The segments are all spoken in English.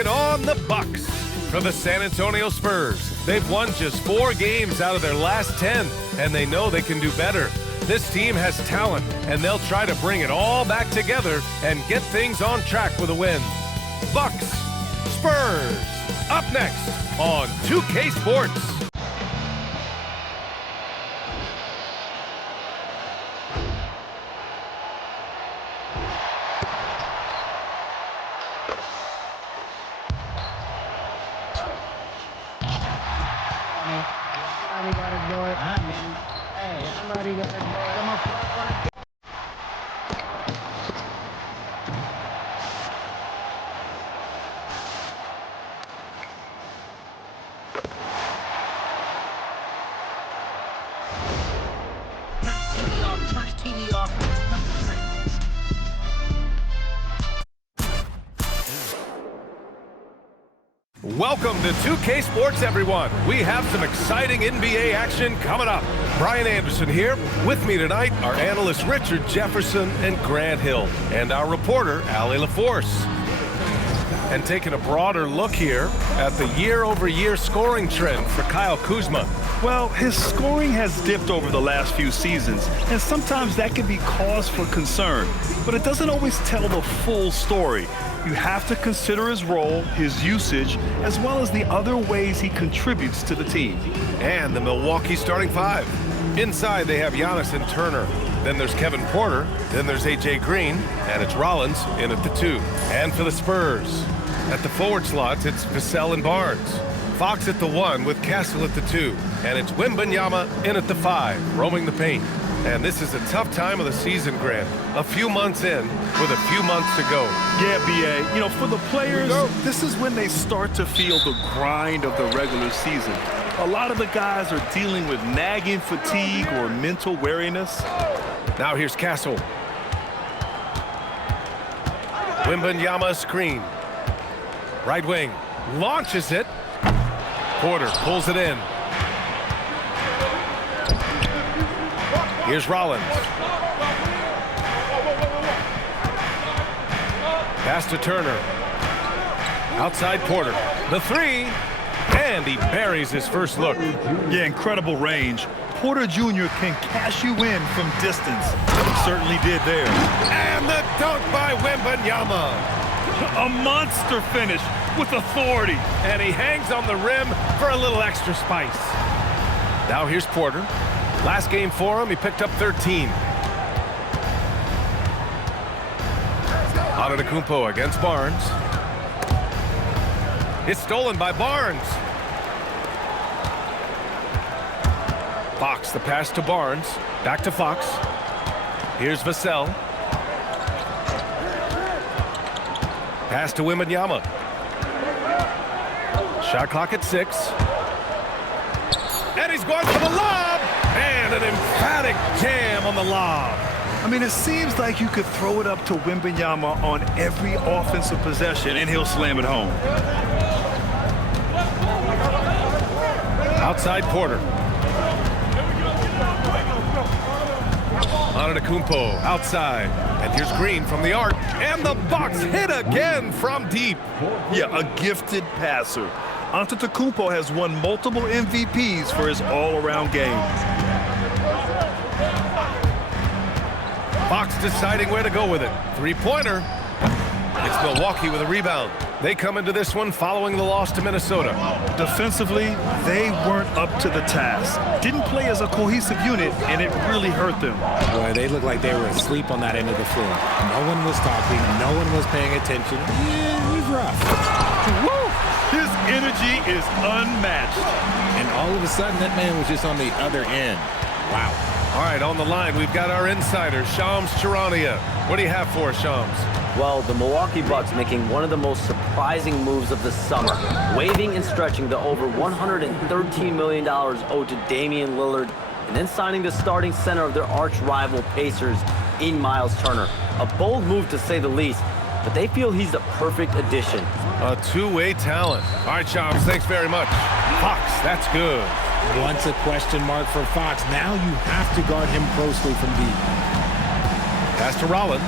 taking on the Bucks. For the San Antonio Spurs, they've won just 4 games out of their last 10, and they know they can do better. This team has talent, and they'll try to bring it all back together and get things on track with a win. Bucks, Spurs, up next on 2K Sports. Welcome to 2K Sports, everyone. We have some exciting NBA action coming up. Brian Anderson here. With me tonight, our analysts Richard Jefferson and Grant Hill, and our reporter, Allie LaForce. And taking a broader look here at the year-over-year scoring trend for Kyle Kuzma. Well, his scoring has dipped over the last few seasons, and sometimes that can be cause for concern. But it doesn't always tell the full story. You have to consider his role, his usage, as well as the other ways he contributes to the team. And the Milwaukee starting 5. Inside, they have Giannis and Turner. Then there's Kevin Porter. Then there's A.J. Green. And it's Rollins in at the 2. And for the Spurs, at the forward slots, it's Vassell and Barnes. Fox at the 1 with Castle at the 2. And it's wembanyama in at the 5, roaming the paint. And this is a tough time of the season, Grant. A few months in with a few months to go. Yeah, B.A. You know, for the players, this is when they start to feel the grind of the regular season. A lot of the guys are dealing with nagging fatigue or mental weariness. Now here's Castle. Wembanyama screen. Right wing. Launches it. Porter pulls it in. Here's Rollins. Pass to Turner. Outside Porter. The 3. And he buries his first look. Yeah, incredible range. Porter Jr. can cash you in from distance. He certainly did there. And the dunk by Wembanyama. A monster finish with authority. And he hangs on the rim for a little extra spice. Now here's Porter. Last game for him, he picked up 13. Antetokounmpo against Barnes. It's stolen by Barnes. Fox, the pass to Barnes. Back to Fox. Here's Vassell. Pass to Wembanyama. Shot clock at 6. And he's going for the lob! And an emphatic jam on the lob. I mean, it seems like you could throw it up to Wembanyama on every offensive possession, and he'll slam it home. Outside Porter. Antetokounmpo outside. And here's Green from the arc. And the Bucks hit again from deep. Yeah, a gifted passer. Antetokounmpo has won multiple MVPs for his all-around game. Fox deciding where to go with it. 3-pointer. It's Milwaukee with a rebound. They come into this one following the loss to Minnesota. Defensively, they weren't up to the task. Didn't play as a cohesive unit, and it really hurt them. Boy, they looked like they were asleep on that end of the floor. No one was talking. No one was paying attention. Yeah, it was rough. Woo! His energy is unmatched. And all of a sudden, that man was just on the other end. Wow. All right, on the line, we've got our insider, Shams Charania. What do you have for us, Shams? Well, the Milwaukee Bucks making one of the most surprising moves of the summer, waiving and stretching the over $113 million owed to Damian Lillard, and then signing the starting center of their arch-rival Pacers in Miles Turner. A bold move, to say the least, but they feel he's the perfect addition. A two-way talent. All right, Shams, thanks very much. Fox, that's good. Once a question mark for Fox. Now you have to guard him closely from deep. Pass to Rollins.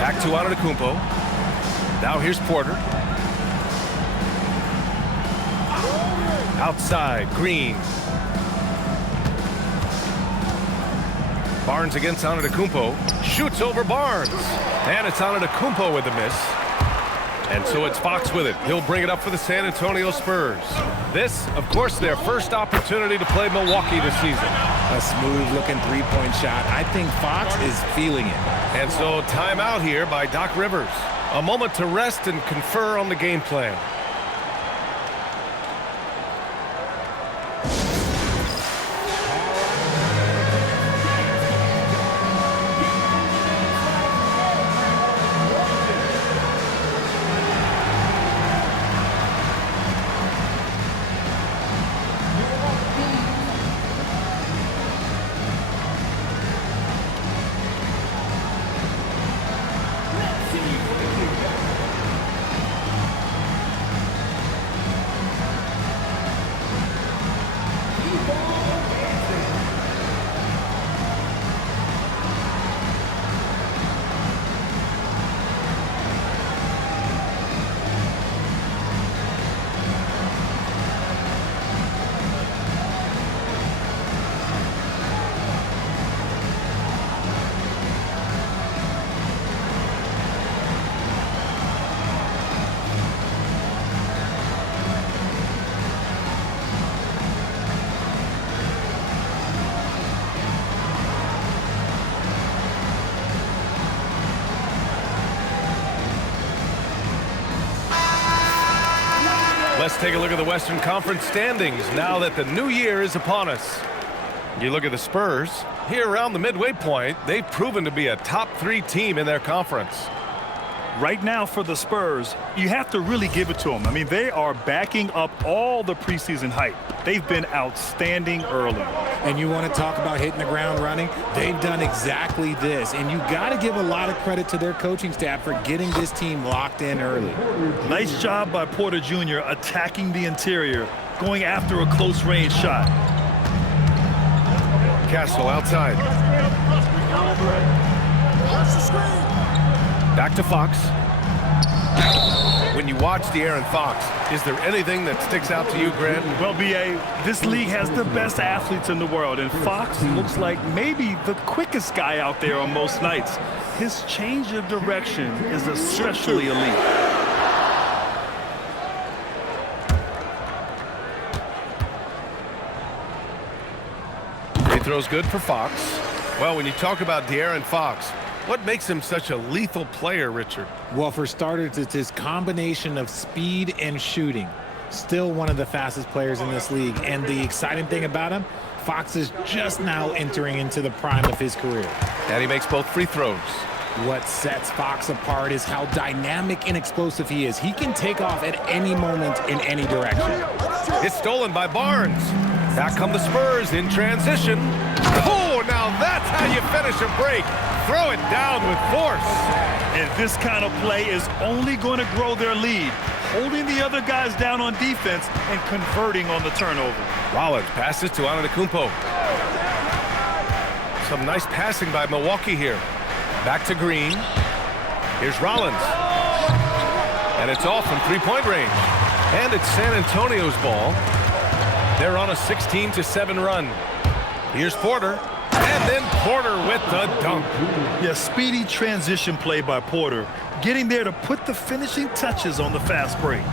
Back to Antetokounmpo. Now here's Porter. Outside, Green. Barnes against Antetokounmpo. Shoots over Barnes. And it's Antetokounmpo with the miss. And so it's Fox with it. He'll bring it up for the San Antonio Spurs. This, of course, their first opportunity to play Milwaukee this season. A smooth-looking three-point shot. I think Fox is feeling it. And so timeout here by Doc Rivers. A moment to rest and confer on the game plan. Let's take a look at the Western Conference standings now that the new year is upon us. You look at the Spurs. Here around the midway point, they've proven to be a top 3 team in their conference. Right now for the Spurs, you have to really give it to them. I mean, they are backing up all the preseason hype. They've been outstanding early. And you want to talk about hitting the ground running? They've done exactly this. And you got to give a lot of credit to their coaching staff for getting this team locked in early. Nice job by Porter Jr. attacking the interior, going after a close-range shot. Castle outside. Back to Fox. When you watch De'Aaron Fox, is there anything that sticks out to you, Grant? Well, B.A., this league has the best athletes in the world, and Fox looks like maybe the quickest guy out there on most nights. His change of direction is especially elite. Free throw's good for Fox. Well, when you talk about De'Aaron Fox, what makes him such a lethal player, Richard? Well, for starters, it's his combination of speed and shooting. Still one of the fastest players in this league. And the exciting thing about him, Fox is just now entering into the prime of his career. And he makes both free throws. What sets Fox apart is how dynamic and explosive he is. He can take off at any moment in any direction. It's stolen by Barnes. Back come the Spurs in transition. Oh, now that's how you finish a break. Throw it down with force. And this kind of play is only going to grow their lead, holding the other guys down on defense and converting on the turnover. Rollins passes to Antetokounmpo. Some nice passing by Milwaukee here. Back to Green. Here's Rollins. And it's off from three-point range. And it's San Antonio's ball. They're on a 16-7 run. Here's Porter. And then Porter with the dunk. Yeah, speedy transition play by Porter, getting there to put the finishing touches on the fast break.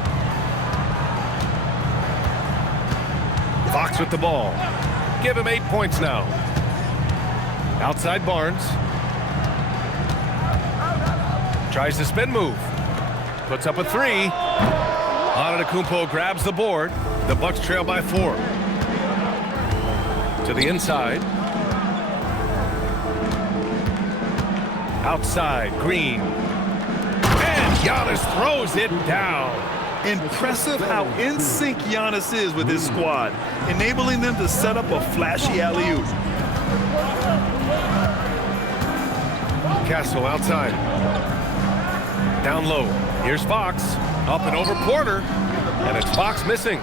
Fox with the ball. Give him 8 points now. Outside Barnes. Tries the spin move. Puts up a 3. Antetokounmpo grabs the board. The Bucks trail by 4. To the inside. Outside, Green. And Giannis throws it down. Impressive how in sync Giannis is with his squad, enabling them to set up a flashy alley-oop. Castle outside. Down low. Here's Fox. Up and over Porter. And it's Fox missing.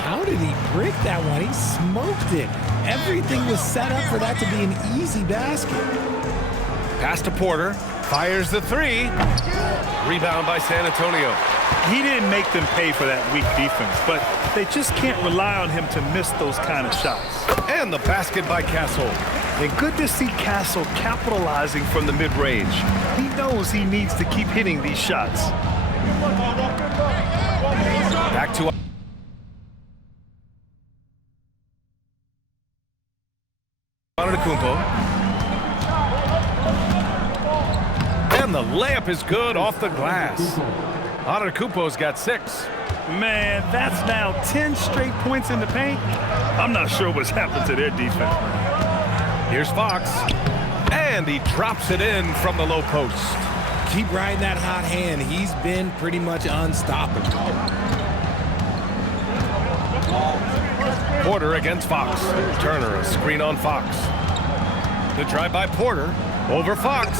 How did he break that one? He smoked it. Everything was set up for that to be an easy basket. Pass to Porter. Fires the three. Rebound by San Antonio. He didn't make them pay for that weak defense, but they just can't rely on him to miss those kind of shots. And the basket by Castle. And good to see Castle capitalizing from the mid-range. He knows he needs to keep hitting these shots. Back to antetokounmpo. And the layup is good off the glass. Antetokounmpo's got 6. Man, that's now 10 straight points in the paint. I'm not sure what's happened to their defense. Here's Fox. And he drops it in from the low post. Keep riding that hot hand. He's been pretty much unstoppable. Porter against Fox. Turner, a screen on Fox. The drive by Porter. Over Fox.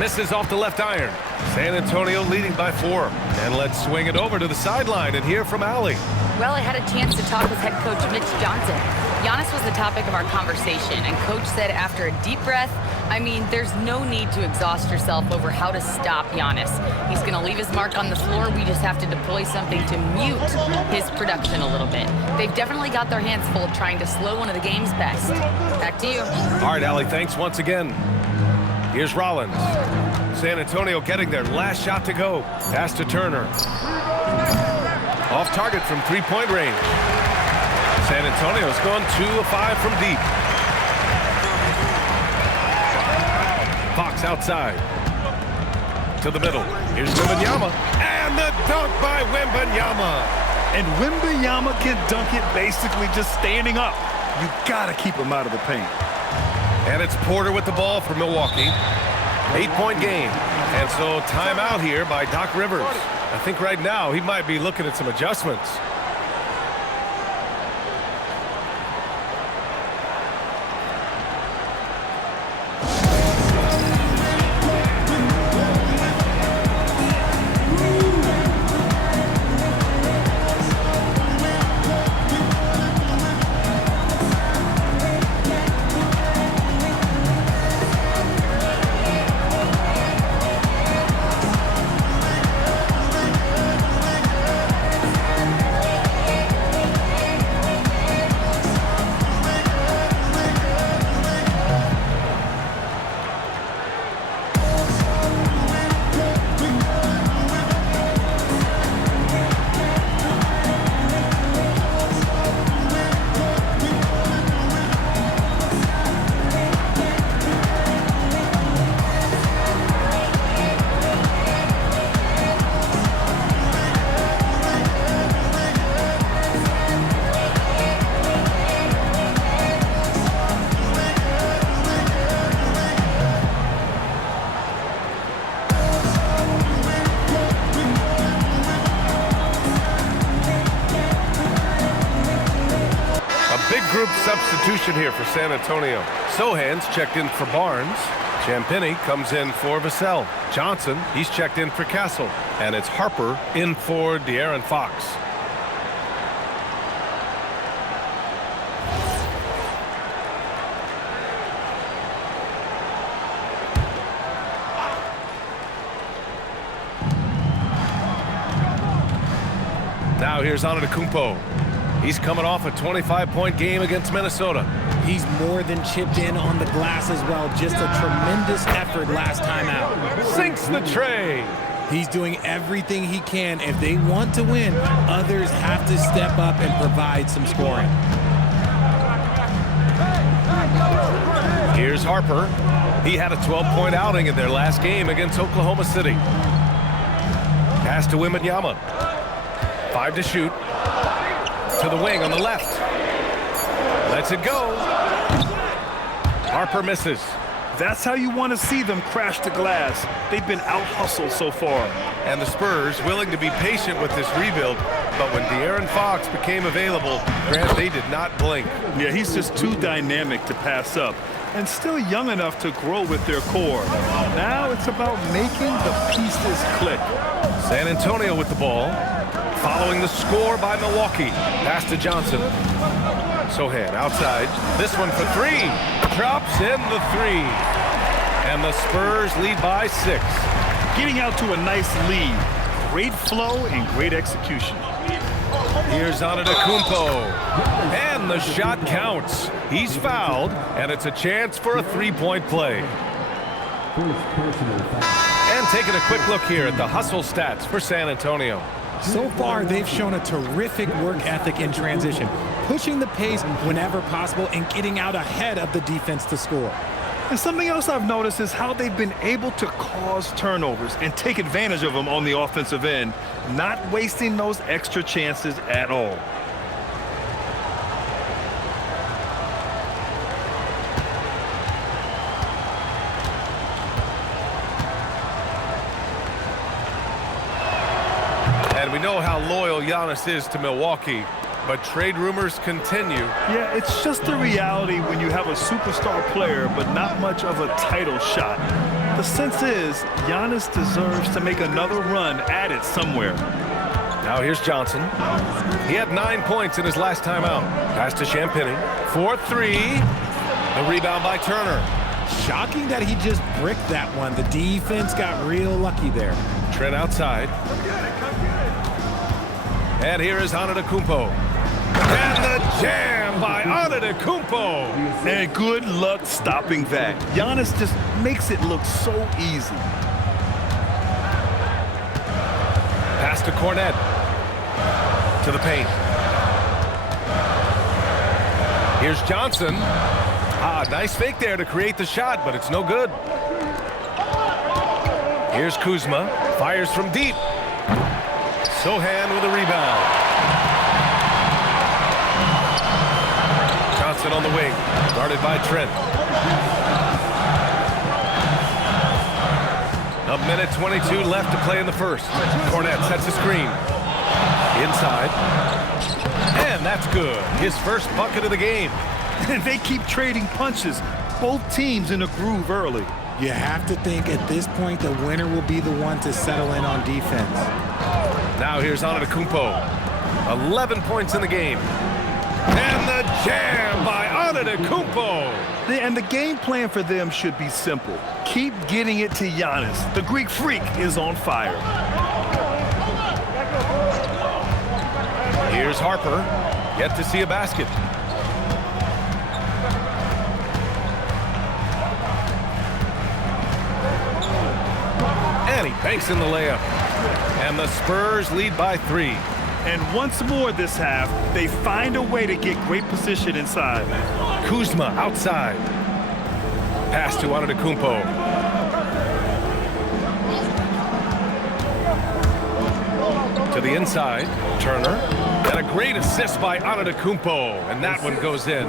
Misses off the left iron. San Antonio leading by 4. And let's swing it over to the sideline and hear from Allie. Well, I had a chance to talk with head coach Mitch Johnson. Giannis was the topic of our conversation, and coach said after a deep breath, I mean, there's no need to exhaust yourself over how to stop Giannis. He's going to leave his mark on the floor. We just have to deploy something to mute his production a little bit. They've definitely got their hands full trying to slow one of the game's best. Back to you. All right, Allie, thanks once again. Here's Rollins. San Antonio getting their last shot to go. Pass to Turner. Off target from three-point range. San Antonio's going 2 of 5 from deep. Fox outside. To the middle. Here's Wembanyama. And the dunk by Wembanyama. And Wembanyama can dunk it basically just standing up. You gotta keep him out of the paint. And it's Porter with the ball for Milwaukee. 8-point game. And so timeout here by Doc Rivers. I think right now he might be looking at some adjustments. Group substitution here for San Antonio. Sohan's checked in for Barnes. Champagny comes in for Vassell. Johnson, he's checked in for Castle. And it's Harper in for De'Aaron Fox. Now here's Antetokounmpo. He's coming off a 25-point game against Minnesota. He's more than chipped in on the glass as well. Just a tremendous effort last time out. Sinks the tray. He's doing everything he can. If they want to win, others have to step up and provide some scoring. Here's Harper. He had a 12-point outing in their last game against Oklahoma City. Pass to Wembanyama. 5 to shoot. To the wing on the left. Lets it go. Harper misses. That's how you want to see them crash the glass. They've been out-hustled so far. And the Spurs willing to be patient with this rebuild, but when De'Aaron Fox became available, Grant, they did not blink. Yeah, he's just too dynamic to pass up and still young enough to grow with their core. Now it's about making the pieces click. San Antonio with the ball. Following the score by Milwaukee. Pass to Johnson. Sohan outside. This one for 3. Drops in the 3. And the Spurs lead by 6. Getting out to a nice lead. Great flow and great execution. Here's antetokounmpo. And the shot counts. He's fouled, and it's a chance for a three-point play. And taking a quick look here at the hustle stats for San Antonio. So far, they've shown a terrific work ethic in transition, pushing the pace whenever possible and getting out ahead of the defense to score. And something else I've noticed is how they've been able to cause turnovers and take advantage of them on the offensive end, not wasting those extra chances at all. And we know how loyal Giannis is to Milwaukee, but trade rumors continue. Yeah, it's just the reality when you have a superstar player, but not much of a title shot. The sense is Giannis deserves to make another run at it somewhere. Now here's Johnson. He had 9 points in his last time out. Pass to Champagnie. 4-3. The rebound by Turner. Shocking that he just bricked that one. The defense got real lucky there. Trent outside. And here is antetokounmpo. And the jam by antetokounmpo. And good luck stopping that. Giannis just makes it look so easy. Pass to Cornet. To the paint. Here's Johnson. Nice fake there to create the shot, but it's no good. Here's Kuzma. Fires from deep. Sohan with a rebound. Johnson on the wing. Guarded by Trent. A minute 22 left to play in the first. Cornet sets a screen. Inside. And that's good. His first bucket of the game. And they keep trading punches. Both teams in a groove early. You have to think at this point the winner will be the one to settle in on defense. Now here's antetokounmpo. 11 points in the game. And the jam by antetokounmpo. And the game plan for them should be simple. Keep getting it to Giannis. The Greek freak is on fire. Here's Harper. Yet to see a basket. And he banks in the layup. And the Spurs lead by 3. And once more this half, they find a way to get great position inside. Kuzma outside. Pass to antetokounmpo. To the inside, Turner. And a great assist by antetokounmpo. And that one goes in.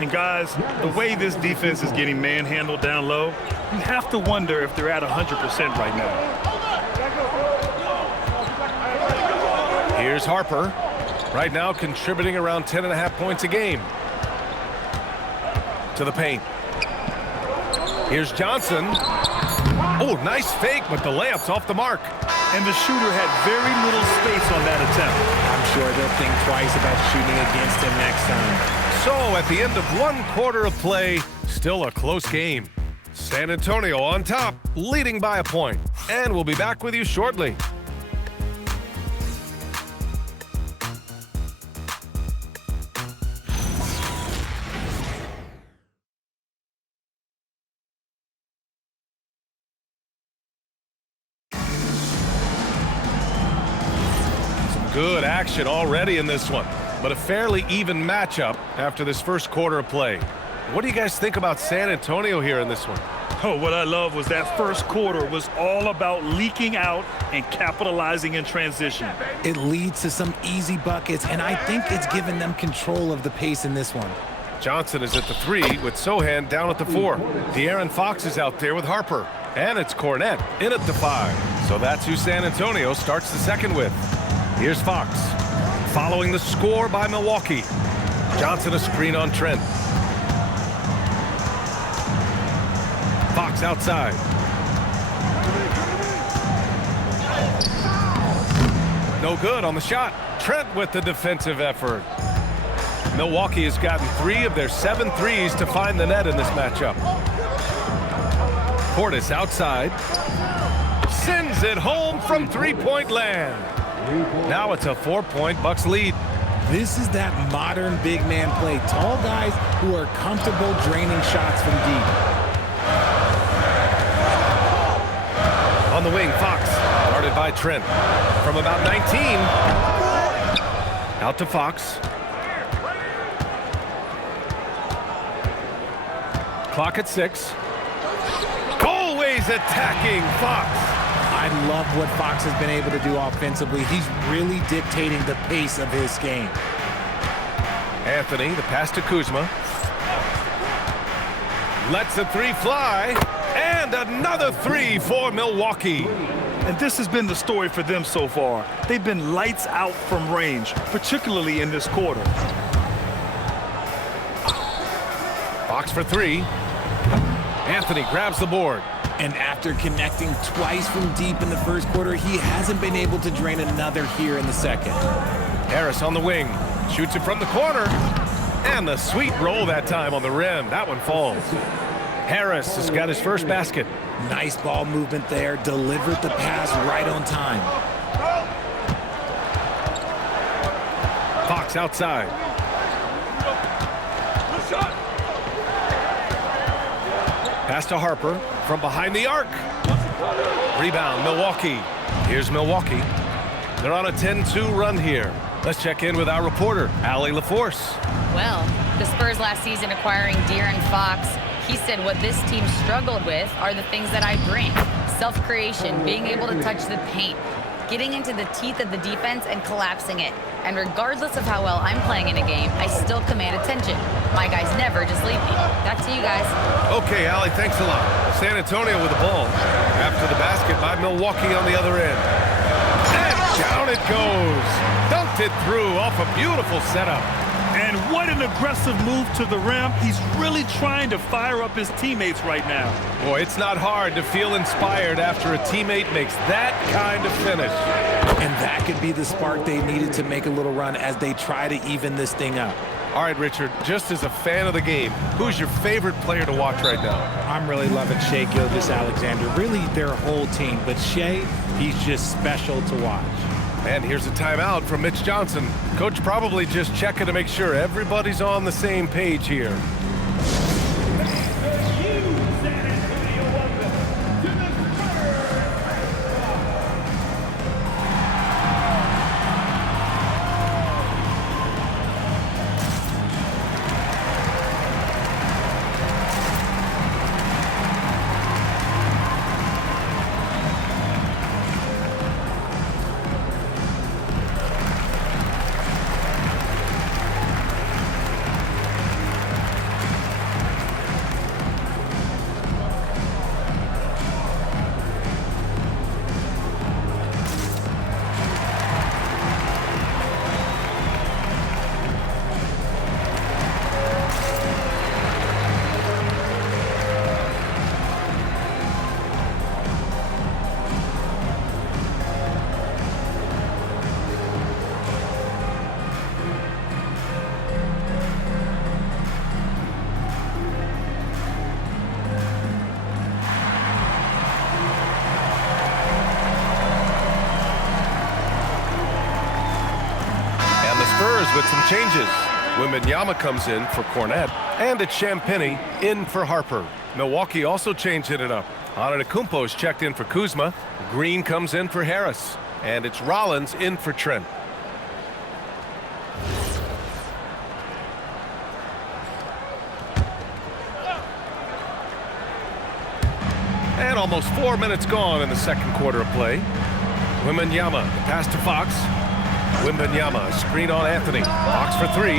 And guys, the way this defense is getting manhandled down low, you have to wonder if they're at 100% right now. Here's Harper. Right now contributing around 10.5 points a game. To the paint. Here's Johnson. Oh, nice fake, but the layup's off the mark. And the shooter had very little space on that attempt. I'm sure they'll think twice about shooting against him next time. So at the end of 1 quarter of play, still a close game. San Antonio on top, leading by a point. And we'll be back with you shortly. Good action already in this one, but a fairly even matchup after this first quarter of play. What do you guys think about San Antonio here in this one? Oh, what I love was that first quarter was all about leaking out and capitalizing in transition. It leads to some easy buckets, and I think it's given them control of the pace in this one. Johnson is at the 3 with Sohan down at the 4. De'Aaron Fox is out there with Harper. And it's Cornet in at the 5. So that's who San Antonio starts the second with. Here's Fox. Following the score by Milwaukee. Johnson a screen on Trent. Fox outside. No good on the shot. Trent with the defensive effort. Milwaukee has gotten 3 of their 7 threes to find the net in this matchup. Portis outside. Sends it home from three-point land. Now it's a 4-point Bucks lead. This is that modern big man play. Tall guys who are comfortable draining shots from deep. On the wing, Fox, guarded by Trent. From about 19. Out to Fox. Clock at 6. Always attacking Fox. I love what Fox has been able to do offensively. He's really dictating the pace of his game. Anthony, the pass to Kuzma. Lets the three fly. And another three for Milwaukee. And this has been the story for them so far. They've been lights out from range, particularly in this quarter. Fox for three. Anthony grabs the board. And after connecting twice from deep in the first quarter, he hasn't been able to drain another here in the second. Harris on the wing. Shoots it from the corner. And the sweet roll that time on the rim. That one falls. Harris has got his first basket. Nice ball movement there. Delivered the pass right on time. Fox outside. Pass to Harper from behind the arc. Rebound, Milwaukee. Here's Milwaukee. They're on a 10-2 run here. Let's check in with our reporter, Allie LaForce. Well, the Spurs last season acquiring De'Aaron Fox, he said what this team struggled with are the things that I bring. Self-creation, being able to touch the paint, getting into the teeth of the defense and collapsing it. And regardless of how well I'm playing in a game, I still command attention. My guys never just leave me. Back to you guys. Okay, Allie, thanks a lot. San Antonio with the ball. After the basket by Milwaukee on the other end. And down it goes. Dunked it through off a beautiful setup. And what an aggressive move to the rim. He's really trying to fire up his teammates right now. Boy, it's not hard to feel inspired after a teammate makes that kind of finish. And that could be the spark they needed to make a little run as they try to even this thing up. All right, Richard, just as a fan of the game, who's your favorite player to watch right now? I'm really loving Shai Gilgeous-Alexander, really their whole team. But Shai, he's just special to watch. And here's a timeout from Mitch Johnson. Coach probably just checking to make sure everybody's on the same page here. Spurs with some changes. Wembanyama comes in for Cornette, and it's Champagnie in for Harper. Milwaukee also changing it up. Antetokounmpo's checked in for Kuzma. Green comes in for Harris, and it's Rollins in for Trent. And almost 4 minutes gone in the second quarter of play. Wembanyama, the pass to Fox. Wembanyama, screen on Anthony. Fox for three.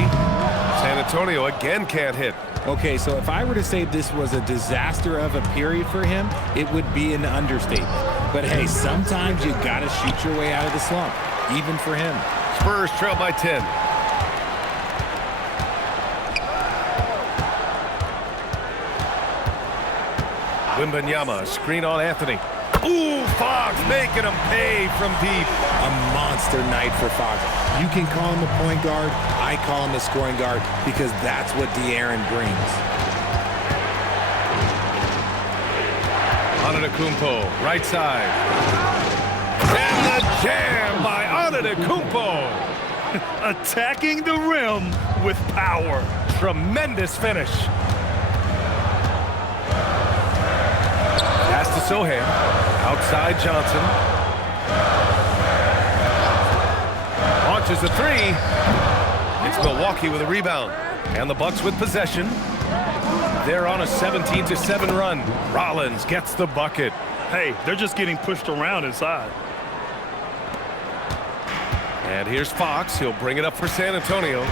San Antonio again can't hit. Okay, so if I were to say this was a disaster of a period for him, it would be an understatement. But hey, sometimes you gotta shoot your way out of the slump, even for him. Spurs trail by 10. Wembanyama, screen on Anthony. Ooh, Fox making him pay from deep. A monster night for Fox. You can call him a point guard. I call him a scoring guard because that's what De'Aaron brings. Antetokounmpo, right side. And the jam by Antetokounmpo. Attacking the rim with power. Tremendous finish. Pass to Sohan. Outside Johnson. Launches a three. It's Milwaukee with a rebound. And the Bucks with possession. They're on a 17-7 run. Rollins gets the bucket. Hey, they're just getting pushed around inside. And here's Fox. He'll bring it up for San Antonio.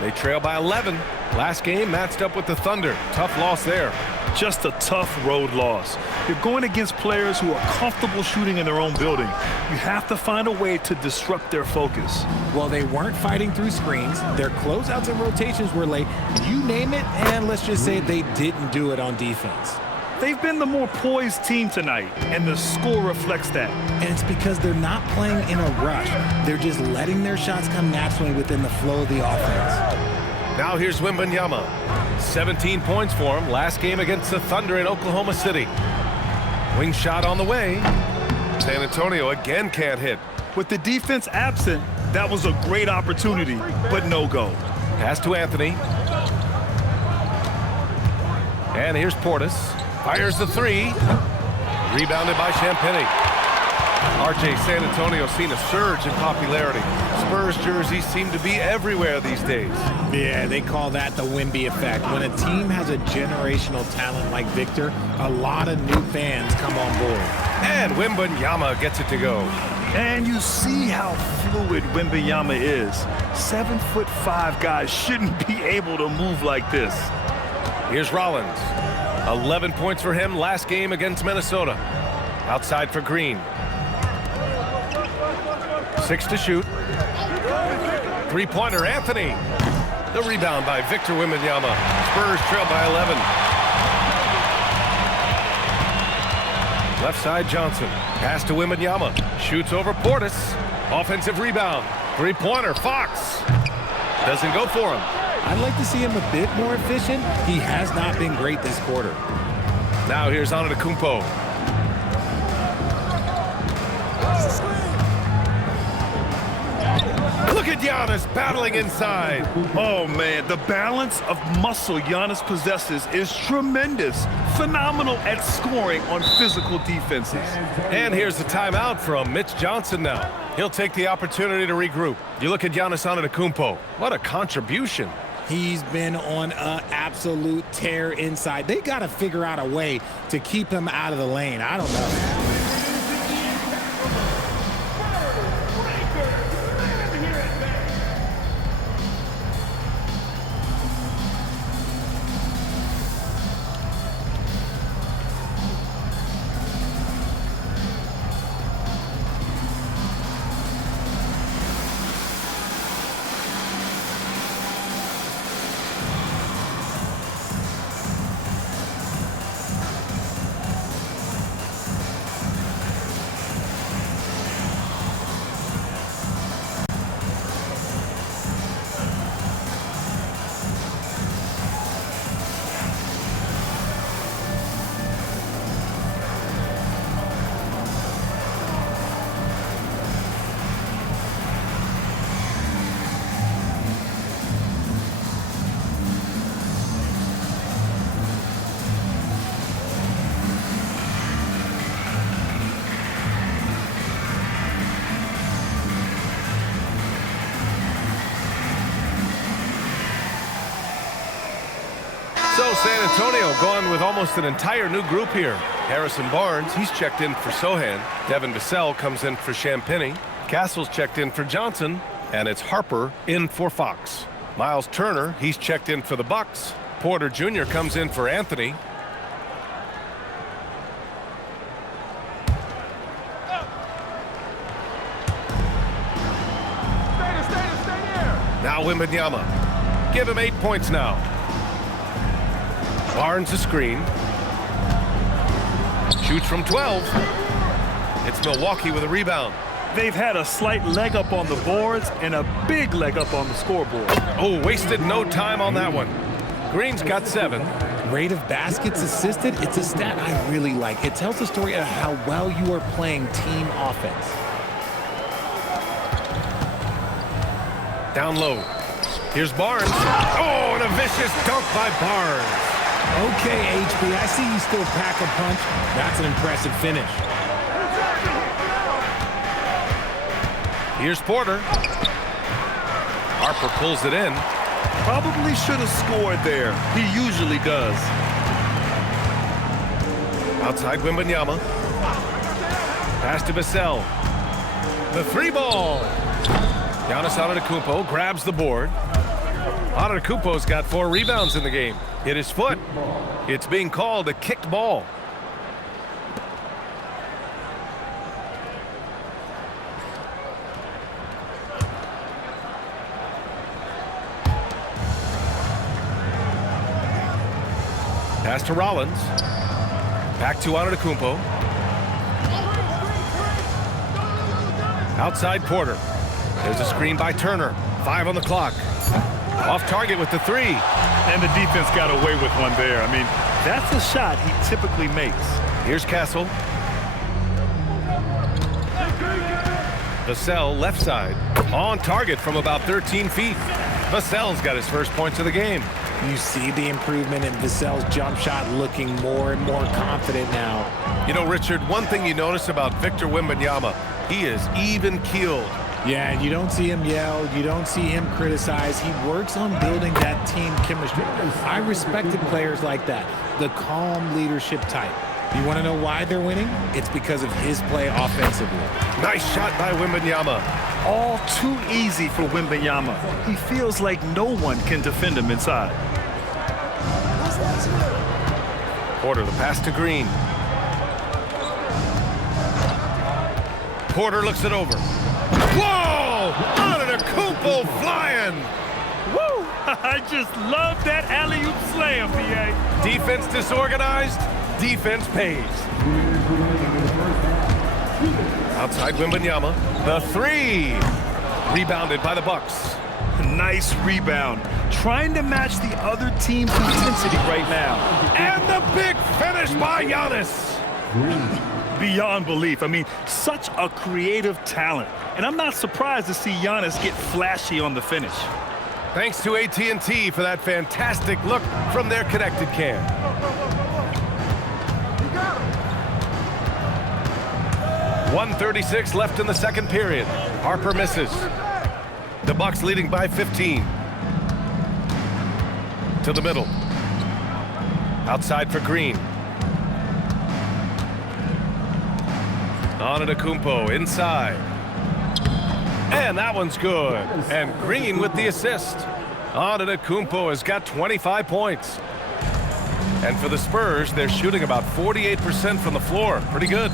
They trail by 11. Last game matched up with the Thunder. Tough loss there. Just a tough road loss. You're going against players who are comfortable shooting in their own building. You have to find a way to disrupt their focus. Well, they weren't fighting through screens. Their closeouts and rotations were late. You name it, and let's just say they didn't do it on defense. They've been the more poised team tonight, and the score reflects that. And it's because they're not playing in a rush. They're just letting their shots come naturally within the flow of the offense. Now here's wembanyama. 17 points for him last game against the Thunder in Oklahoma City. Wing shot on the way. San Antonio again can't hit. With the defense absent, that was a great opportunity, but no go. Pass to Anthony. And here's Portis. Fires the three. Rebounded by Champagnie. RJ, San Antonio seen a surge in popularity. Spurs jerseys seem to be everywhere these days. Yeah, they call that the Wemby effect. When a team has a generational talent like Victor, a lot of new fans come on board. And wembanyama gets it to go. And you see how fluid wembanyama is. 7'5" guys shouldn't be able to move like this. Here's Rollins. 11 points for him last game against Minnesota. Outside for Green. 6 to shoot. Three-pointer, Anthony. The rebound by Victor Wembanyama. Spurs trail by 11. Left side, Johnson. Pass to Wembanyama. Shoots over Portis. Offensive rebound. Three-pointer, Fox. Doesn't go for him. I'd like to see him a bit more efficient. He has not been great this quarter. Now here's Antetokounmpo. Look at Giannis battling inside. Oh, man, the balance of muscle Giannis possesses is tremendous. Phenomenal at scoring on physical defenses. And here's the timeout from Mitch Johnson now. He'll take the opportunity to regroup. You look at Giannis Antetokounmpo. What a contribution. He's been on an absolute tear inside. They got to figure out a way to keep him out of the lane. I don't know. So San Antonio going with almost an entire new group here. Harrison Barnes, he's checked in for Sohan. Devin Vassell comes in for Champagnie. Castle's checked in for Johnson. And it's Harper in for Fox. Miles Turner, he's checked in for the Bucks. Porter Jr. comes in for Anthony. Now Wembanyama. Give him 8 points now. Barnes a screen. Shoots from 12. It's Milwaukee with a rebound. They've had a slight leg up on the boards and a big leg up on the scoreboard. Oh, wasted no time on that one. Green's got 7. Rate of baskets assisted, it's a stat I really like. It tells the story of how well you are playing team offense. Down low. Here's Barnes. Oh, and a vicious dunk by Barnes. Okay, HB, I see you still pack a punch. That's an impressive finish. Here's Porter. Harper pulls it in. Probably should have scored there. He usually does. Outside Wembanyama. Pass to Vassell. The three ball. Giannis Antetokounmpo grabs the board. Antetokounmpo's got 4 rebounds in the game. Hit his foot. It's being called a kicked ball. Pass to Rollins. Back to Antetokounmpo. Outside Porter. There's a screen by Turner. 5 on the clock. Off target with the 3. And the defense got away with one there. I mean, that's a shot he typically makes. Here's Castle. Vassell left side. On target from about 13 feet. Vassell's got his first points of the game. You see the improvement in Vassell's jump shot, looking more and more confident now. You know, Richard, one thing you notice about Victor Wembanyama, he is even-keeled. Yeah, and you don't see him yell. You don't see him criticize. He works on building that team chemistry. I respected players like that, the calm leadership type. You want to know why they're winning? It's because of his play offensively. Nice shot by Wembanyama. All too easy for Wembanyama. He feels like no one can defend him inside. Porter, the pass to Green. Porter looks it over. Whoa! Antetokounmpo flying! Woo! I just love that alley-oop slam, PA. Defense disorganized, defense pays. Outside Wembanyama, the 3. Rebounded by the Bucks. Nice rebound. Trying to match the other team's intensity right now. And the big finish by Giannis. Beyond belief. I mean, such a creative talent. And I'm not surprised to see Giannis get flashy on the finish. Thanks to AT&T for that fantastic look from their connected cam. .136 left in the second period. Harper misses. The Bucks leading by 15. To the middle. Outside for Green. Antetokounmpo inside. And that one's good. And Green with the assist. Antetokounmpo has got 25 points. And for the Spurs, they're shooting about 48% from the floor. Pretty good.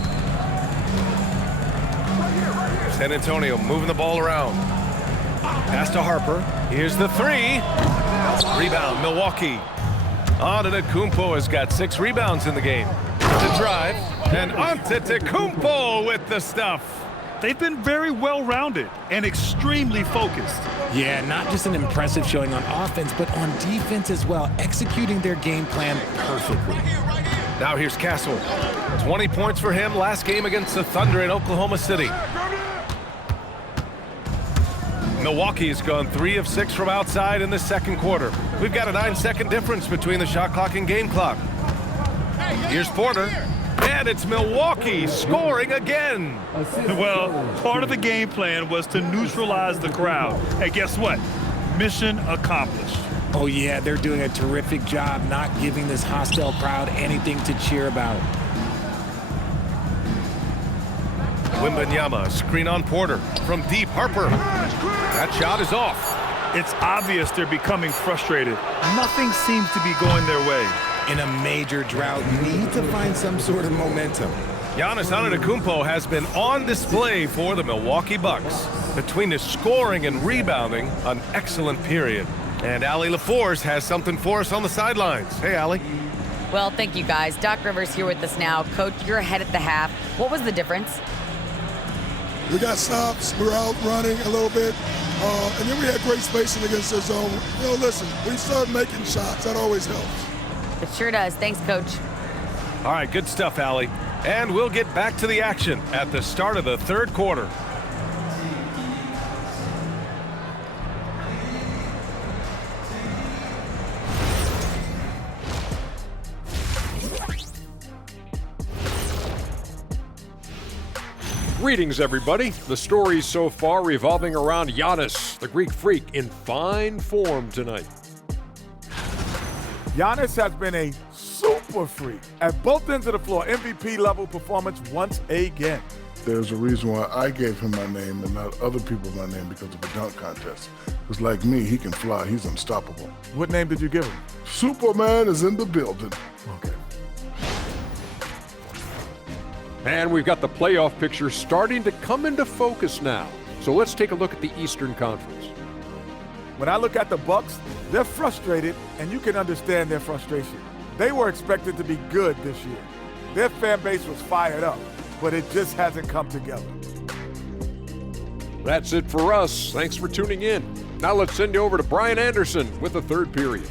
San Antonio moving the ball around. Pass to Harper. Here's the 3. Rebound, Milwaukee. Antetokounmpo has got 6 rebounds in the game. The drive, and Antetokounmpo with the stuff. They've been very well-rounded and extremely focused. Yeah, not just an impressive showing on offense, but on defense as well, executing their game plan perfectly. Now here's Castle. 20 points for him last game against the Thunder in Oklahoma City. Milwaukee's gone 3 of 6 from outside in the second quarter. We've got a 9-second difference between the shot clock and game clock. Here's Porter, and it's Milwaukee scoring again. Well, part of the game plan was to neutralize the crowd. And guess what? Mission accomplished. Oh, yeah, they're doing a terrific job not giving this hostile crowd anything to cheer about. Wembanyama, screen on Porter. From deep, Harper. That shot is off. It's obvious they're becoming frustrated. Nothing seems to be going their way. In a major drought, need to find some sort of momentum. Giannis Antetokounmpo has been on display for the Milwaukee Bucks. Between his scoring and rebounding, an excellent period. And Allie LaForce has something for us on the sidelines. Hey, Allie. Well, thank you, guys. Doc Rivers here with us now. Coach, you're ahead at the half. What was the difference? We got stops. We were out running a little bit. And then we had great spacing against their zone. You know, listen, we started making shots. That always helps. It sure does. Thanks, Coach. All right, good stuff, Allie. And we'll get back to the action at the start of the third quarter. Greetings, everybody. The stories so far revolving around Giannis, the Greek freak, in fine form tonight. Giannis has been a super freak at both ends of the floor. MVP level performance once again. There's a reason why I gave him my name and not other people my name because of a dunk contest. Because like me, he can fly. He's unstoppable. What name did you give him? Superman is in the building. Okay. And we've got the playoff picture starting to come into focus now. So let's take a look at the Eastern Conference. When I look at the Bucks, they're frustrated, and you can understand their frustration. They were expected to be good this year. Their fan base was fired up, but it just hasn't come together. That's it for us. Thanks for tuning in. Now let's send you over to Brian Anderson with the third period.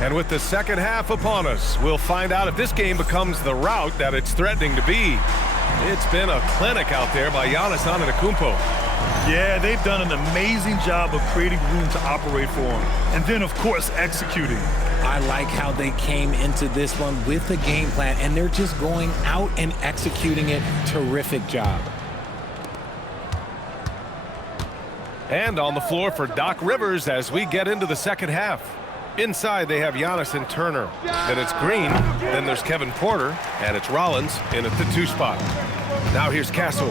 And with the second half upon us, we'll find out if this game becomes the rout that it's threatening to be. It's been a clinic out there by Giannis Antetokounmpo. Yeah, they've done an amazing job of creating room to operate for him. And then, of course, executing. I like how they came into this one with the game plan, and they're just going out and executing it. Terrific job. And on the floor for Doc Rivers as we get into the second half. Inside, they have Giannis and Turner. Then it's Green. Then there's Kevin Porter. And it's Rollins in at the 2 spot. Now here's Castle.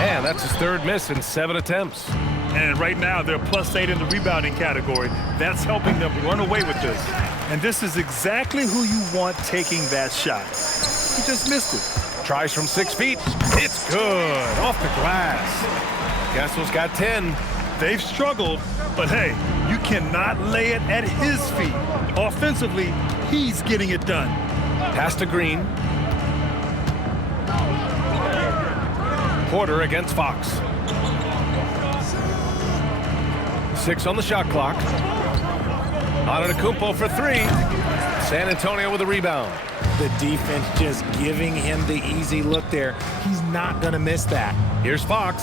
And that's his third miss in 7 attempts. And right now, they're +8 in the rebounding category. That's helping them run away with this. And this is exactly who you want taking that shot. He just missed it. Tries from 6 feet. It's good. Off the glass. Castle's got 10. They've struggled, but hey, you cannot lay it at his feet. Offensively, he's getting it done. Pass to Green. Porter against Fox. 6 on the shot clock. Antetokounmpo for 3. San Antonio with a rebound. The defense just giving him the easy look there. He's not going to miss that. Here's Fox.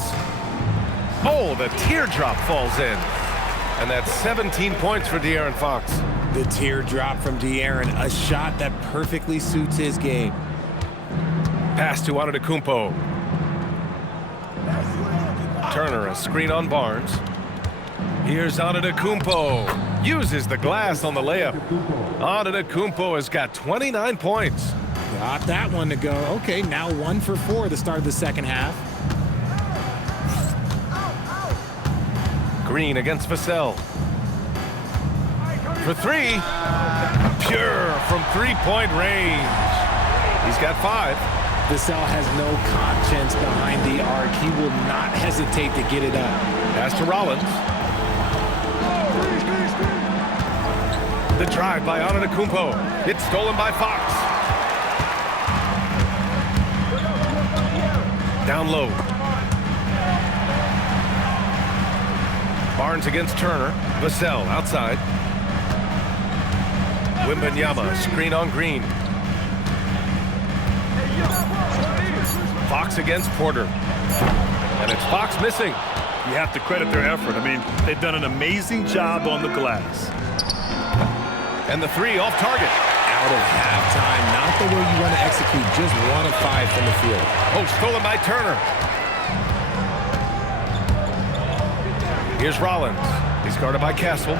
Oh, the teardrop falls in. And that's 17 points for De'Aaron Fox. The teardrop from De'Aaron, a shot that perfectly suits his game. Pass to Antetokounmpo. Turner, a screen on Barnes. Here's Antetokounmpo. Uses the glass on the layup. Antetokounmpo has got 29 points. Got that one to go. Okay, now 1 for 4 at the start of the second half. Green against Vassell. For 3. Pure from 3-point range. He's got 5. Vassell has no conscience behind the arc. He will not hesitate to get it up. Pass to Rollins. The drive by Antetokounmpo. It's stolen by Fox. Down low. Barnes against Turner. Vassell outside. Wembanyama, screen on Green. Fox against Porter. And it's Fox missing. You have to credit their effort. I mean, they've done an amazing job on the glass. And the 3 off target. Out of halftime, not the way you want to execute, just 1 of 5 from the field. Oh, stolen by Turner. Here's Rollins. He's guarded by Castle.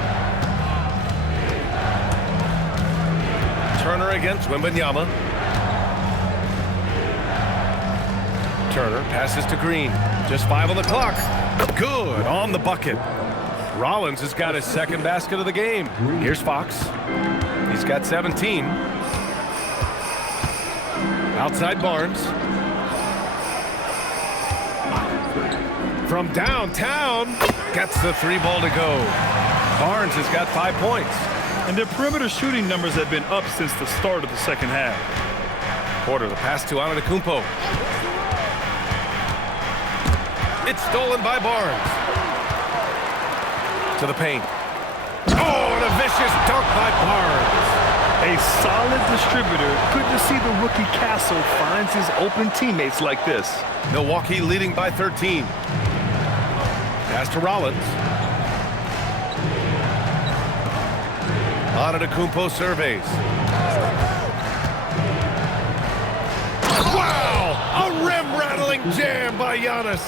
Turner against Wembanyama. Turner passes to Green. Just 5 on the clock. Good on the bucket. Rollins has got his second basket of the game. Here's Fox. He's got 17. Outside Barnes. From downtown, gets the 3 ball to go. Barnes has got 5 points. And their perimeter shooting numbers have been up since the start of the second half. Porter, the pass to antetokounmpo. It's stolen by Barnes. To the paint. Oh, and a vicious dunk by Barnes. A solid distributor. Good to see the rookie Castle finds his open teammates like this. Milwaukee leading by 13. Pass to Rollins. Antetokounmpo surveys. Wow! A rim-rattling jam by Giannis.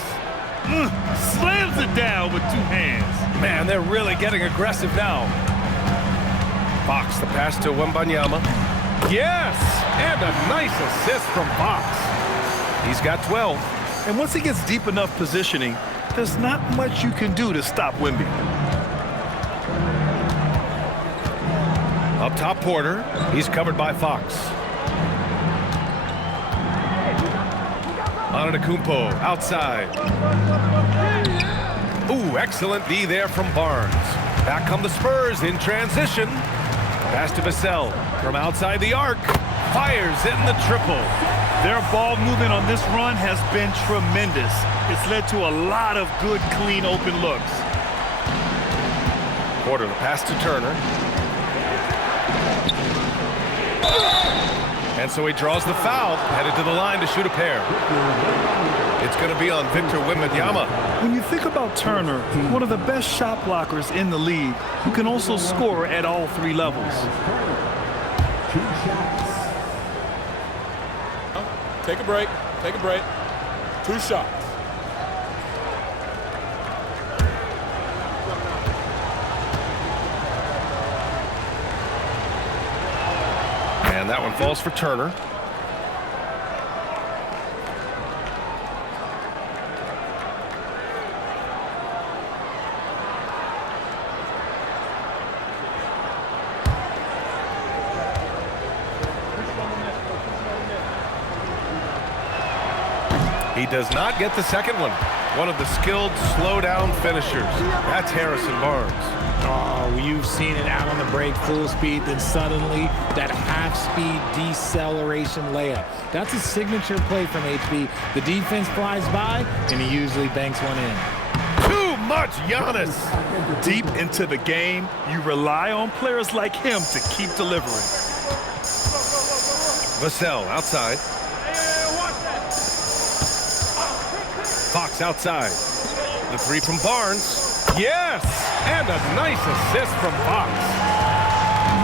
Slams it down with 2 hands. Man, they're really getting aggressive now. Fox, the pass to Wembanyama. Yes! And a nice assist from Fox. He's got 12. And once he gets deep enough positioning, there's not much you can do to stop Wemby. Up top, Porter. He's covered by Fox. Antetokounmpo outside. Ooh, excellent D there from Barnes. Back come the Spurs in transition. Pass to Vassell from outside the arc. Fires in the triple. Their ball movement on this run has been tremendous. It's led to a lot of good, clean, open looks. Porter, the pass to Turner. And so he draws the foul, headed to the line to shoot a pair. It's going to be on Victor Wembanyama. When you think about Turner, one of the best shot blockers in the league, who can also score at all 3 levels. Take a break. Take a break. 2 shots. And that one falls for Turner. He does not get the second one. One of the skilled slow-down finishers. That's Harrison Barnes. Oh, you've seen it out on the break, full speed, then suddenly that half-speed deceleration layup. That's a signature play from HB. The defense flies by, and he usually banks one in. Too much Giannis. Deep into the game, you rely on players like him to keep delivering. Vassell outside. Fox outside. The 3 from Barnes. Yes! And a nice assist from Fox.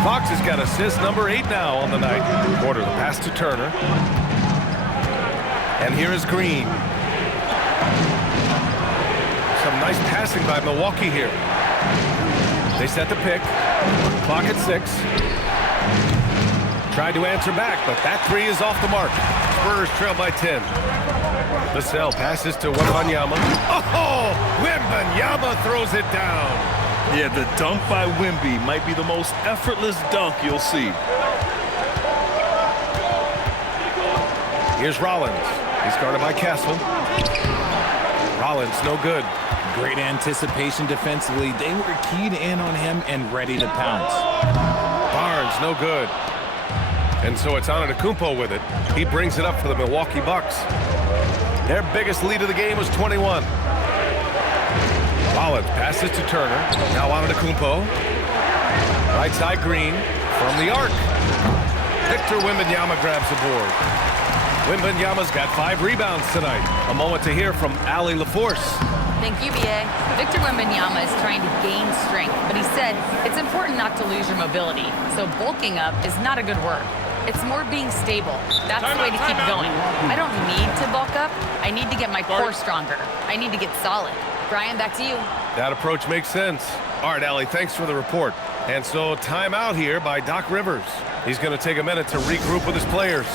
Fox has got assist number 8 now on the night. Porter, the pass to Turner. And here is Green. Some nice passing by Milwaukee here. They set the pick. Clock at 6. Tried to answer back, but that 3 is off the mark. Spurs trail by 10. Vassell passes to Wembanyama. Oh! Wembanyama throws it down. Yeah, the dunk by Wemby might be the most effortless dunk you'll see. Here's Rollins. He's guarded by Castle. Rollins, no good. Great anticipation defensively. They were keyed in on him and ready to pounce. Barnes, no good. And so it's Antetokounmpo with it. He brings it up for the Milwaukee Bucks. Their biggest lead of the game was 21. Rollins passes to Turner. Now Antetokounmpo. Right side Green from the arc. Victor Wembanyama grabs the board. Wembanyama's got 5 rebounds tonight. A moment to hear from Allie LaForce. Thank you, BA. Victor Wembanyama is trying to gain strength, but he said it's important not to lose your mobility. So bulking up is not a good word. It's more being stable. That's the way to keep going. I don't need to bulk up. I need to get my core stronger. I need to get solid. Brian, back to you. That approach makes sense. All right, Allie, thanks for the report. And so timeout here by Doc Rivers. He's going to take a minute to regroup with his players.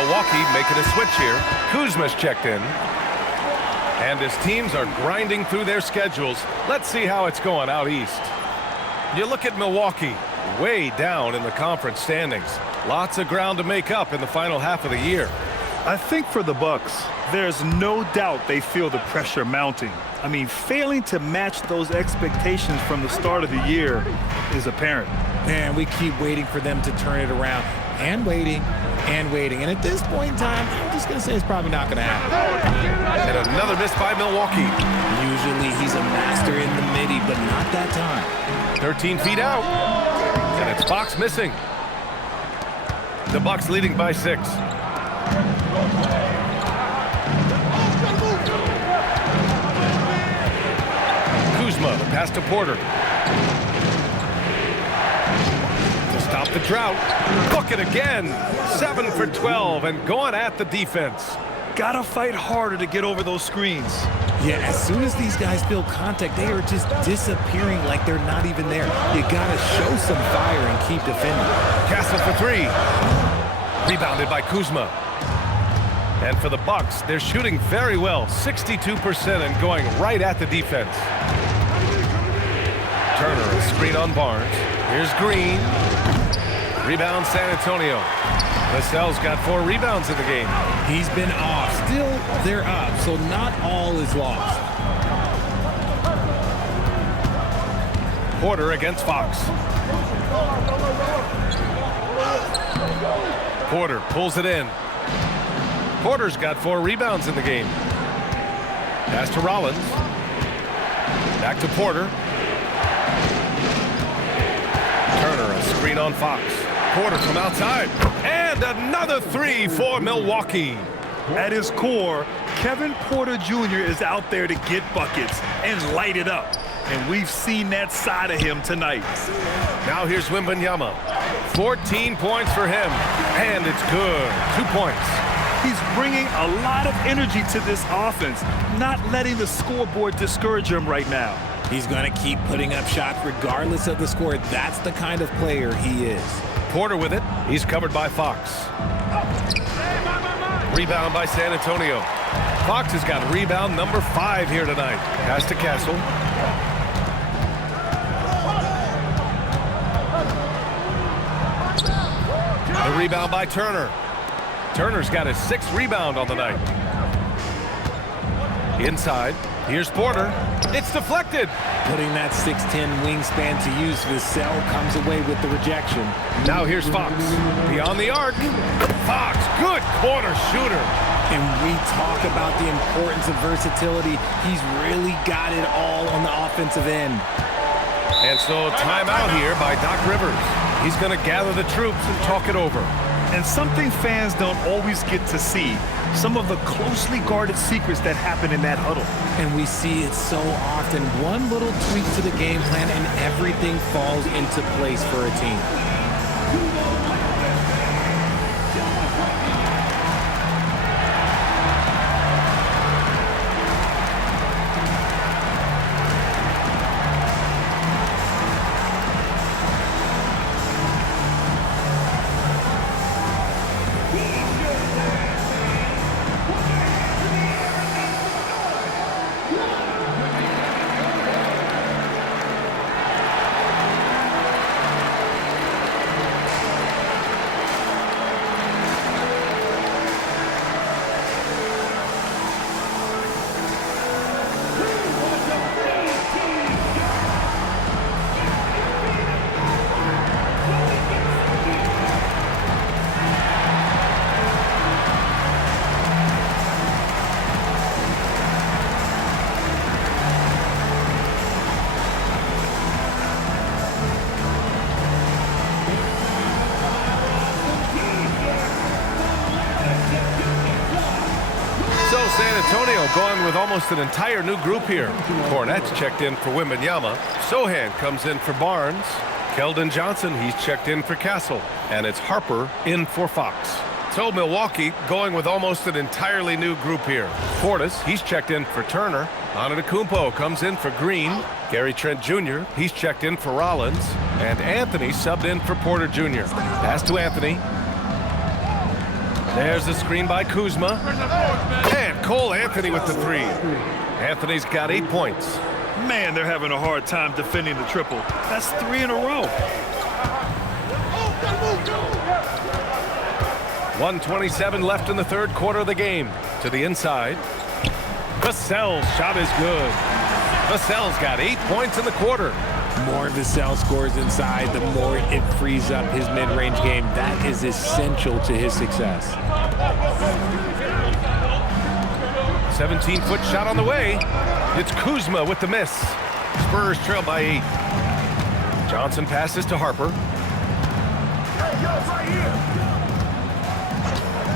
Milwaukee making a switch here. Kuzma's checked in. And his teams are grinding through their schedules. Let's see how it's going out east. You look at Milwaukee, way down in the conference standings. Lots of ground to make up in the final half of the year. I think for the Bucks, there's no doubt they feel the pressure mounting. I mean, failing to match those expectations from the start of the year is apparent. And we keep waiting for them to turn it around, and waiting and waiting. And at this point in time, I'm just going to say it's probably not going to happen. And another miss by Milwaukee. Usually he's a master in the midi, but not that time. 13 feet out. And it's Fox missing. The Bucks leading by 6. Kuzma, the pass to Porter. To stop the drought. Look it again. 7 for 12 and going at the defense. Gotta fight harder to get over those screens. Yeah, as soon as these guys feel contact, they are just disappearing like they're not even there. You gotta show some fire and keep defending. Castle for 3. Rebounded by Kuzma. And for the Bucks, they're shooting very well, 62% and going right at the defense. Turner, a screen on Barnes. Here's Green. Rebound San Antonio. Vassell's got 4 rebounds in the game. He's been off. Still, they're up, so not all is lost. Porter against Fox. Porter pulls it in. Porter's got 4 rebounds in the game. Pass to Rollins. Back to Porter. Turner, a screen on Fox. Porter from outside. And another 3 for Milwaukee. At his core, Kevin Porter Jr. is out there to get buckets and light it up. And we've seen that side of him tonight. Now here's wembanyama. 14 points for him. And it's good. 2 points. He's bringing a lot of energy to this offense, not letting the scoreboard discourage him right now. He's going to keep putting up shots regardless of the score. That's the kind of player he is. Porter with it. He's covered by Fox. Rebound by San Antonio. Fox has got rebound number 5 here tonight. Pass to Castle. The rebound by Turner. Turner's got his 6th rebound on the night. Inside. Here's Porter. It's deflected. Putting that 6'10 wingspan to use, Vassell comes away with the rejection. Now here's Fox. Beyond the arc. Fox, good corner shooter. And we talk about the importance of versatility. He's really got it all on the offensive end. And so timeout here by Doc Rivers. He's going to gather the troops and talk it over. And something fans don't always get to see, some of the closely guarded secrets that happen in that huddle. And we see it so often. One little tweak to the game plan and everything falls into place for a team. San Antonio going with almost an entire new group here. Cornette's checked in for wembanyama. Sohan comes in for Barnes. Keldon Johnson, he's checked in for Castle. And it's Harper in for Fox. So Milwaukee going with almost an entirely new group here. Portis, he's checked in for Turner. Antetokounmpo comes in for Green. Gary Trent Jr., he's checked in for Rollins. And Anthony subbed in for Porter Jr. Pass to Anthony. There's the screen by Kuzma. And Cole Anthony with the three. Anthony's got 8 points. Man, they're having a hard time defending the triple. That's 3 in a row. 1:27 left in the third quarter of the game. To the inside. Vassell's shot is good. Vassell's got 8 points in the quarter. More Vassell scores inside, the more it frees up his mid-range game. That is essential to his success. 17-foot shot on the way. It's Kuzma with the miss. Spurs trail by 8. Johnson passes to Harper.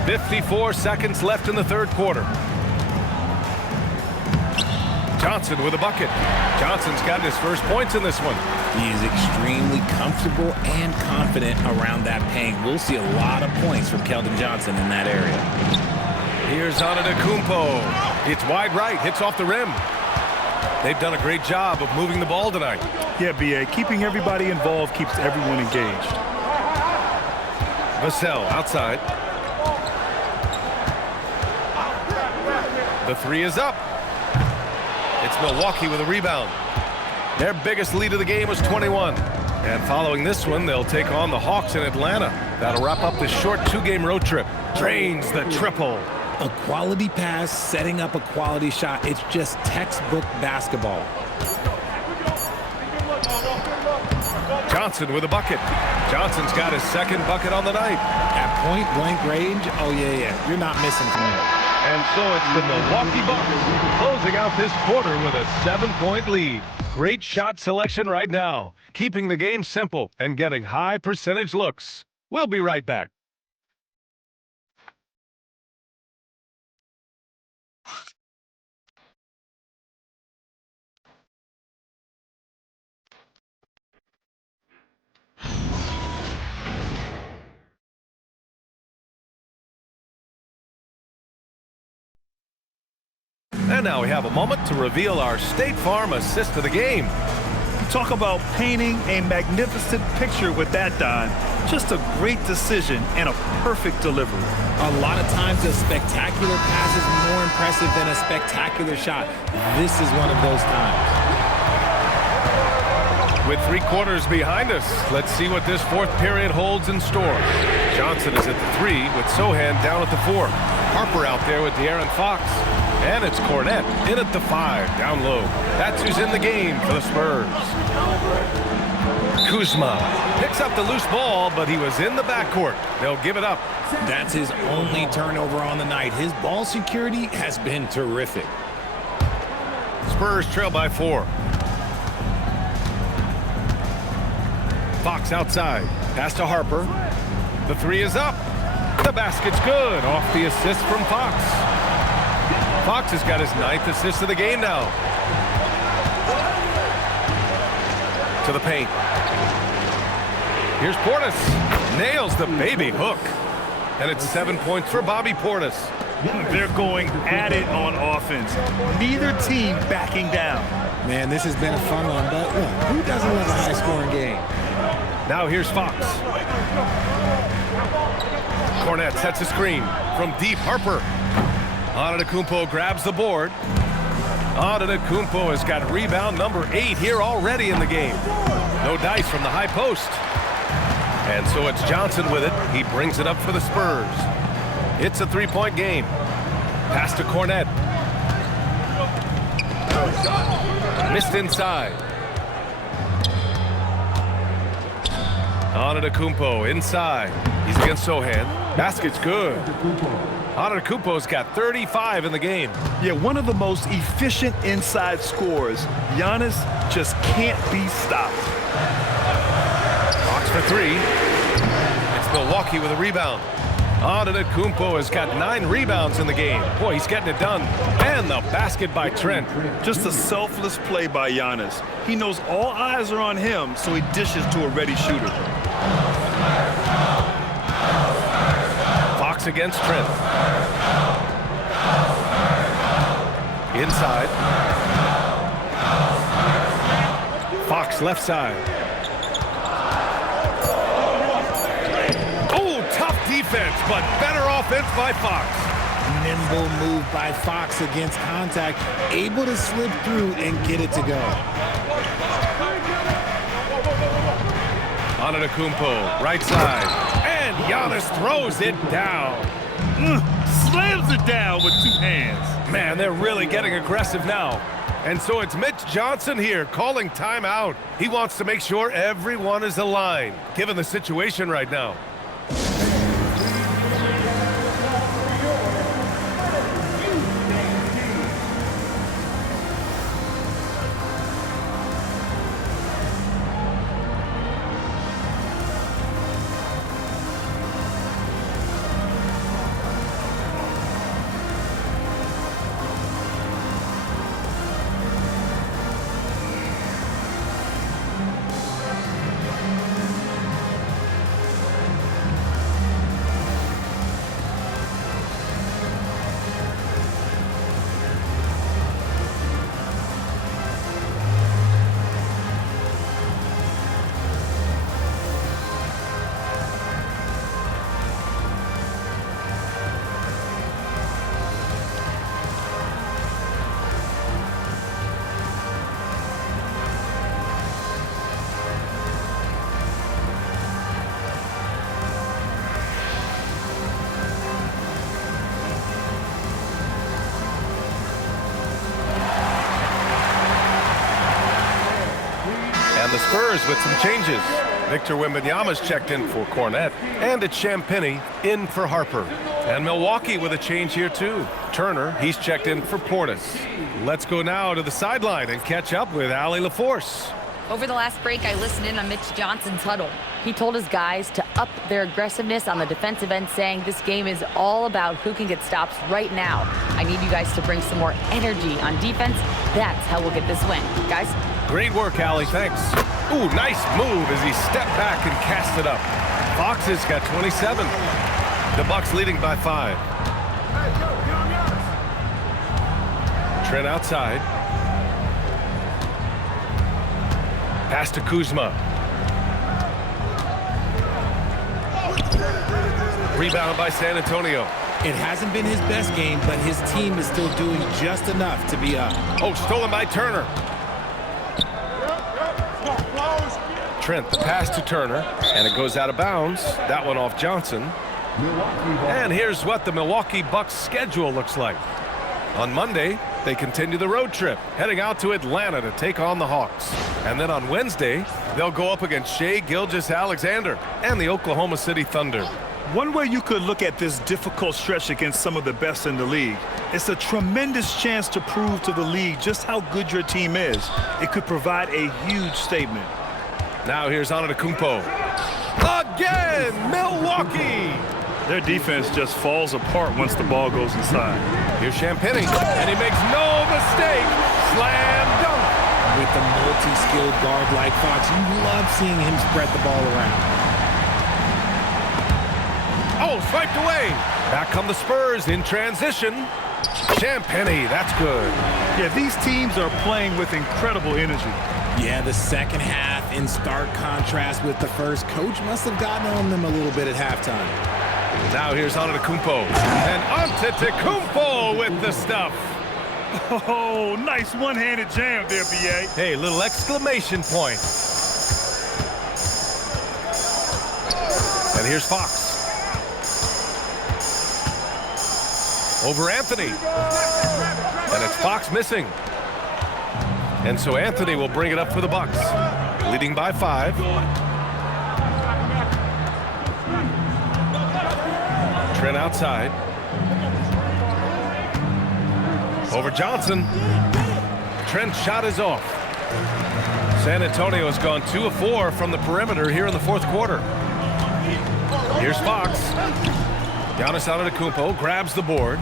54 seconds left in the third quarter. Johnson with a bucket. Johnson's got his first points in this one. He is extremely comfortable and confident around that paint. We'll see a lot of points from Keldon Johnson in that area. Here's antetokounmpo. It's wide right, hits off the rim. They've done a great job of moving the ball tonight. Yeah, B.A., keeping everybody involved keeps everyone engaged. Vassell outside. The three is up. It's Milwaukee with a rebound. Their biggest lead of the game was 21. And following this one, they'll take on the Hawks in Atlanta. That'll wrap up this short two-game road trip. Drains the triple. A quality pass, setting up a quality shot. It's just textbook basketball. Johnson with a bucket. Johnson's got his second bucket on the night. At point-blank range, oh, yeah. You're not missing from there. And so it's the Milwaukee Bucks closing out this quarter with a 7-point lead. Great shot selection right now, keeping the game simple and getting high percentage looks. We'll be right back. And now we have a moment to reveal our State Farm assist of the game. Talk about painting a magnificent picture with that, Don. Just a great decision and a perfect delivery. A lot of times a spectacular pass is more impressive than a spectacular shot. This is one of those times. With 3 quarters behind us, let's see what this fourth period holds in store. Johnson is at the 3 with Sohan down at the 4. Harper out there with De'Aaron Fox. And it's Cornette in at the 5, down low. That's who's in the game for the Spurs. Kuzma picks up the loose ball, but he was in the backcourt. They'll give it up. That's his only turnover on the night. His ball security has been terrific. Spurs trail by 4. Fox outside. Pass to Harper. The 3 is up. The basket's good off the assist from Fox. Fox has got his 9th assist of the game now. To the paint. Here's Portis. Nails the baby hook. And it's 7 points for Bobby Portis. They're going at it on offense. Neither team backing down. Man, this has been a fun one, but look, who doesn't love a high-scoring game? Now here's Fox. Cornette sets a screen from deep. Harper. Antetokounmpo grabs the board. Antetokounmpo has got rebound number 8 here already in the game. No dice from the high post. And so it's Johnson with it. He brings it up for the Spurs. It's a 3-point game. Pass to Cornette. Missed inside. Antetokounmpo inside. He's against Sohan. Basket's good. Antetokounmpo's got 35 in the game. Yeah, one of the most efficient inside scorers. Giannis just can't be stopped. Fox for 3. It's Milwaukee with a rebound. Antetokounmpo has got 9 rebounds in the game. Boy, he's getting it done. And the basket by Trent. Just a selfless play by Giannis. He knows all eyes are on him, so he dishes to a ready shooter. Fox against Trent. Inside. Fox left side. Oh, tough defense. defense, but better offense by Fox. Nimble move by Fox against contact, able to slip through and get it to go. Antetokounmpo, right side. And Giannis throws it down. Slams it down with 2 hands. Man, they're really getting aggressive now. And so it's Mitch Johnson here calling timeout. He wants to make sure everyone is aligned, given the situation right now. The Spurs with some changes. Victor Wembanyama's checked in for Cornette, and it's Champagnie in for Harper. And Milwaukee with a change here too. Turner, he's checked in for Portis. Let's go now to the sideline and catch up with Allie LaForce. Over the last break, I listened in on Mitch Johnson's huddle. He told his guys to up their aggressiveness on the defensive end, saying this game is all about who can get stops right now. I need you guys to bring some more energy on defense. That's how we'll get this win. Guys? Great work, Allie. Thanks. Ooh, nice move as he stepped back and cast it up. Fox has got 27. The Bucks leading by 5. Trent outside. Pass to Kuzma. Rebound by San Antonio. It hasn't been his best game, but his team is still doing just enough to be up. Oh, stolen by Turner. Trent, the pass to Turner, and it goes out of bounds. That one off Johnson. And here's what the Milwaukee Bucks schedule looks like. On Monday, they continue the road trip, heading out to Atlanta to take on the Hawks. And then on Wednesday, they'll go up against Shai Gilgeous-Alexander and the Oklahoma City Thunder. One way you could look at this difficult stretch against some of the best in the league, it's a tremendous chance to prove to the league just how good your team is. It could provide a huge statement. Now here's Antetokounmpo. Again, Milwaukee! Their defense just falls apart once the ball goes inside. Here's Champagnie, and he makes no mistake. Slam dunk. With the multi-skilled guard like Fox, you love seeing him spread the ball around. Oh, swiped away. Back come the Spurs in transition. Champagnie, that's good. Yeah, these teams are playing with incredible energy. Yeah, the second half in stark contrast with the first. Coach must have gotten on them a little bit at halftime. Now here's Antetokounmpo. And Antetokounmpo with the stuff. Oh, nice one-handed jam there, B.A. Hey, little exclamation point. And here's Fox. Over Anthony. And it's Fox missing. And so Anthony will bring it up for the Bucks. Leading by 5. Trent outside. Over Johnson. Trent's shot is off. San Antonio has gone 2 of 4 from the perimeter here in the fourth quarter. Here's Fox. Giannis Antetokounmpo grabs the board.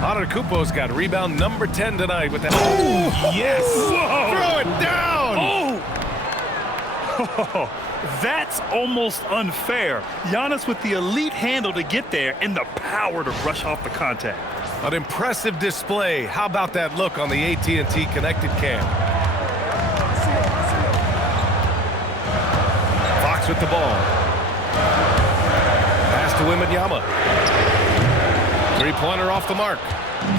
Antetokounmpo's got rebound number 10 tonight with that. Oh, yes! Whoa. Throw it down! Oh! That's almost unfair. Giannis with the elite handle to get there and the power to rush off the contact. An impressive display. How about that look on the AT&T connected cam? Fox with the ball. Pass to wembanyama. Three-pointer off the mark.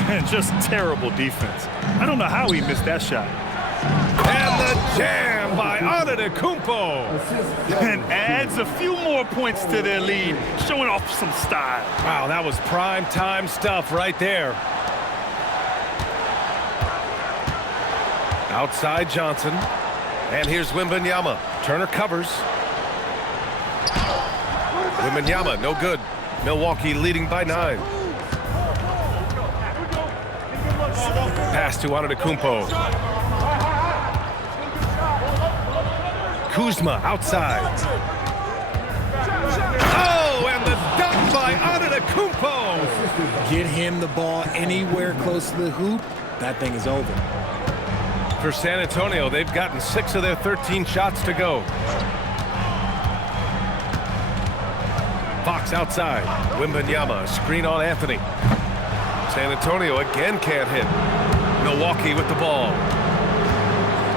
And just terrible defense. I don't know how he missed that shot. And the jam by Antetokounmpo. And adds a few more points to their lead, showing off some style. Wow, that was prime time stuff right there. Outside Johnson. And here's wembanyama. Turner covers. Wembanyama, no good. Milwaukee leading by 9. Pass to Antetokounmpo. Kuzma outside. Oh, and the dunk by Antetokounmpo. Get him the ball anywhere close to the hoop, that thing is over. For San Antonio, they've gotten 6 of their 13 shots to go. Fox outside. Wembanyama, screen on Anthony. San Antonio again can't hit. Milwaukee with the ball.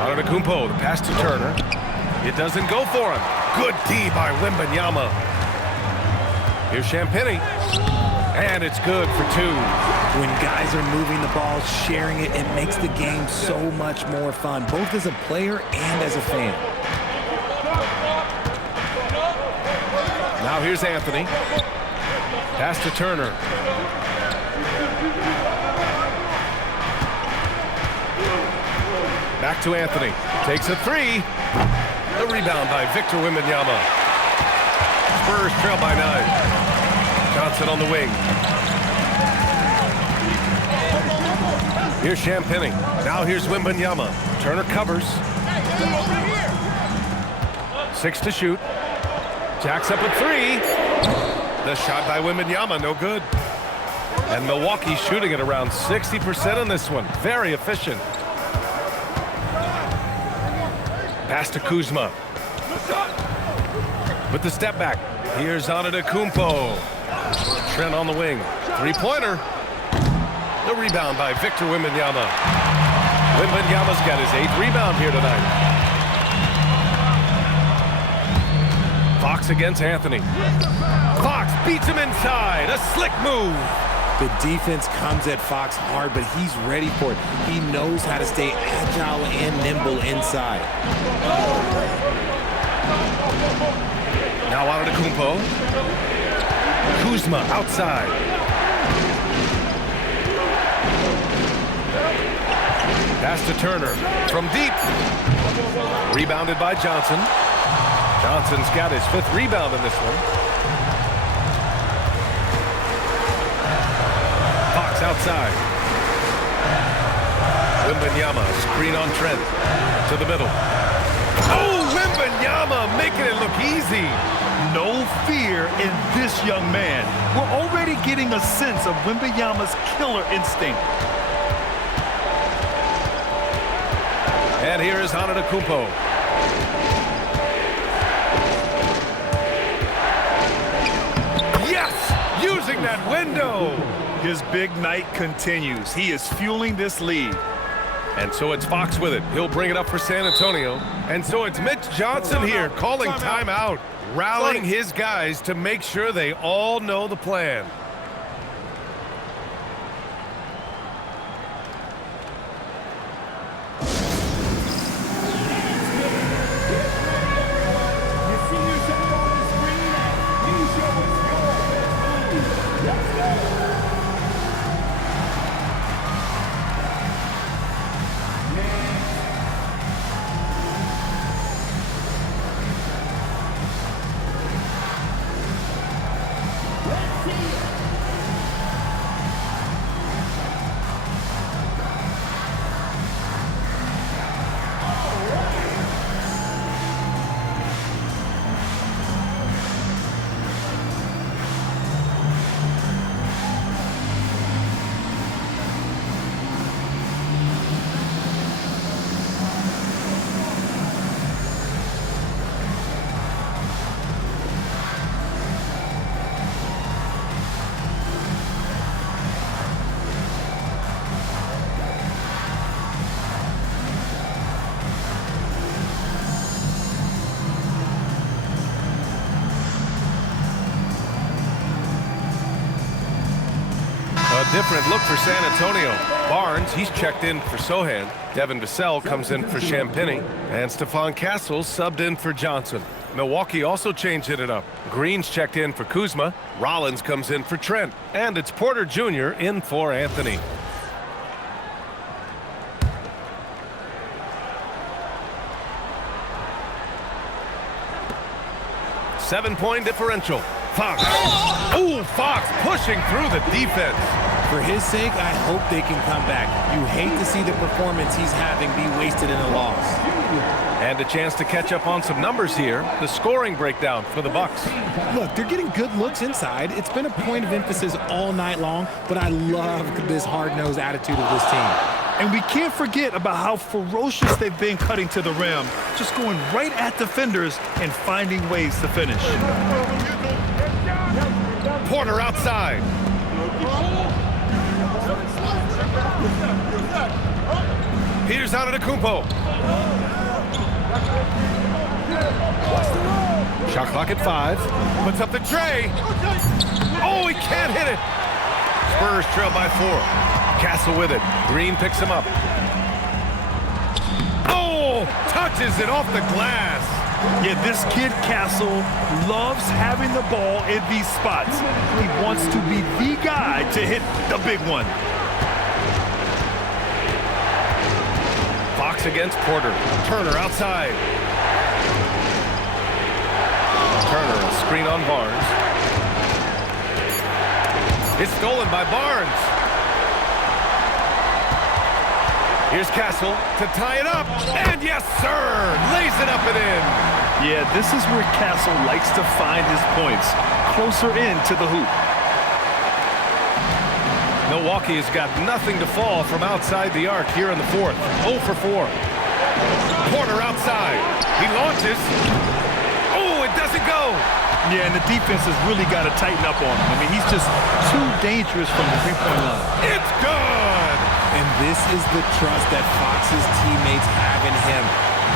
Antetokounmpo, the pass to Turner. It doesn't go for him. Good D by Wembanyama. Here's Champagnie. And it's good for 2. When guys are moving the ball, sharing it, it makes the game so much more fun, both as a player and as a fan. Now here's Anthony. Pass to Turner. Back to Anthony. Takes a 3. The rebound by Victor Wembanyama. Spurs trail by 9. Johnson on the wing. Here's Champagnie. Now here's Wembanyama. Turner covers. 6 to shoot. Jacks up a 3. The shot by Wembanyama, no good. And Milwaukee shooting at around 60% on this one. Very efficient. Pass to Kuzma. With the step back. Here's Antetokounmpo. Trent on the wing. Three-pointer. The rebound by Victor Wembanyama. Wembanyama's got his 8th rebound here tonight. Fox against Anthony. Fox beats him inside. A slick move. The defense comes at Fox hard, but he's ready for it. He knows how to stay agile and nimble inside. Now Antetokounmpo. Kuzma outside. Pass to Turner from deep. Rebounded by Johnson. Johnson's got his 5th rebound in this one. Fox outside. Wembanyama, screen on Trent. To the middle. Oh, Wembanyama making it look easy. No fear in this young man. We're already getting a sense of Wembanyama's killer instinct. And here is Antetokounmpo. Yes! Using that window! His big night continues. He is fueling this lead. And so it's Fox with it. He'll bring it up for San Antonio. And so it's Mitch Johnson here calling timeout, rallying his guys to make sure they all know the plan. different look for San Antonio. Barnes, he's checked in for Sohan. Devin Vassell comes in for Champagny. And Stephon Castle subbed in for Johnson. Milwaukee also changing it up. Green's checked in for Kuzma. Rollins comes in for Trent. And it's Porter Jr. in for Anthony. Seven-point differential. Fox. Oh, Fox pushing through the defense. For his sake, I hope they can come back. You hate to see the performance he's having be wasted in a loss. And a chance to catch up on some numbers here. The scoring breakdown for the Bucks. Look, they're getting good looks inside. It's been a point of emphasis all night long, but I love this hard-nosed attitude of this team. And we can't forget about how ferocious they've been cutting to the rim, just going right at defenders and finding ways to finish. Porter outside. Here's antetokounmpo. Shot clock at 5. Puts up the tray. Oh, he can't hit it. Spurs trail by 4. Castle with it. Green picks him up. Oh, touches it off the glass. Yeah, this kid, Castle, loves having the ball in these spots. He wants to be the guy to hit the big one. Fox against Porter. Turner outside. Turner, a screen on Barnes. It's stolen by Barnes. Here's Castle to tie it up. And yes, sir! Lays it up and in. Yeah, this is where Castle likes to find his points. Closer in to the hoop. Milwaukee has got nothing to fall from outside the arc here in the 4th. 0 for 4. Porter outside. He launches. Oh, it doesn't go. Yeah, and the defense has really got to tighten up on him. I mean, he's just too dangerous from the three-point line. It's good! And this is the trust that Fox's teammates have in him.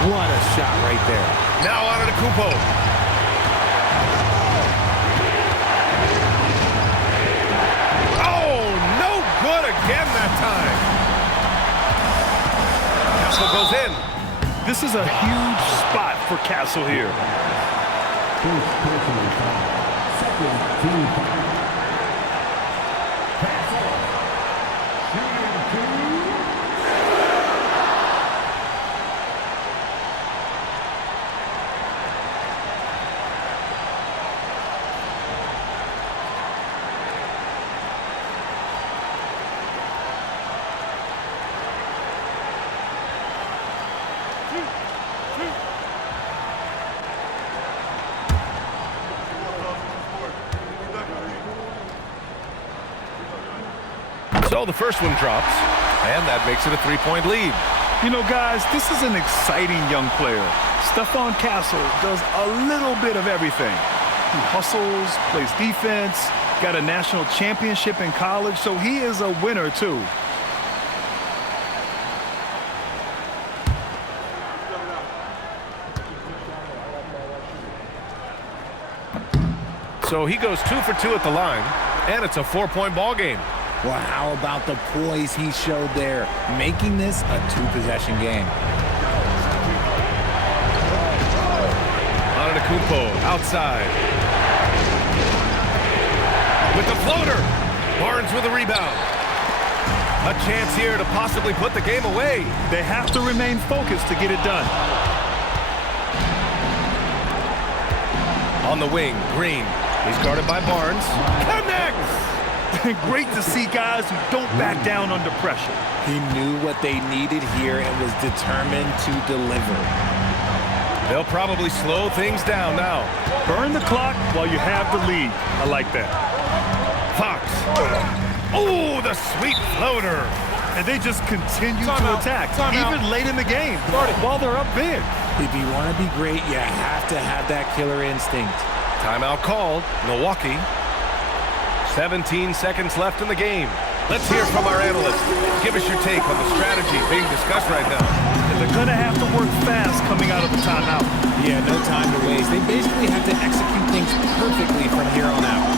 What a shot right there. Now antetokounmpo. Oh, no good again that time. Castle goes in. This is a huge spot for Castle here. So the first one drops, and that makes it a 3-point lead. You know, guys, this is an exciting young player. Stephon Castle does a little bit of everything. He hustles, plays defense, got a national championship in college, so he is a winner, too. So he goes 2 for 2 at the line, and it's a 4-point ball game. Well, how about the poise he showed there, making this a 2-possession game. Antetokounmpo outside. With the floater. Barnes with a rebound. A chance here to possibly put the game away. They have to remain focused to get it done. On the wing, Green. He's guarded by Barnes. Connects! Great to see guys who don't back down under pressure. He knew what they needed here and was determined to deliver. They'll probably slow things down now. Burn the clock while you have the lead. I like that. Fox. Oh, the sweet floater. And they just continue to attack, even late in the game, while they're up big. If you want to be great, you have to have that killer instinct. Timeout called. Milwaukee. 17 seconds left in the game. Let's hear from our analyst. Give us your take on the strategy being discussed right now. And they're going to have to work fast coming out of the timeout. Yeah, no time to waste. They basically have to execute things perfectly from here on out.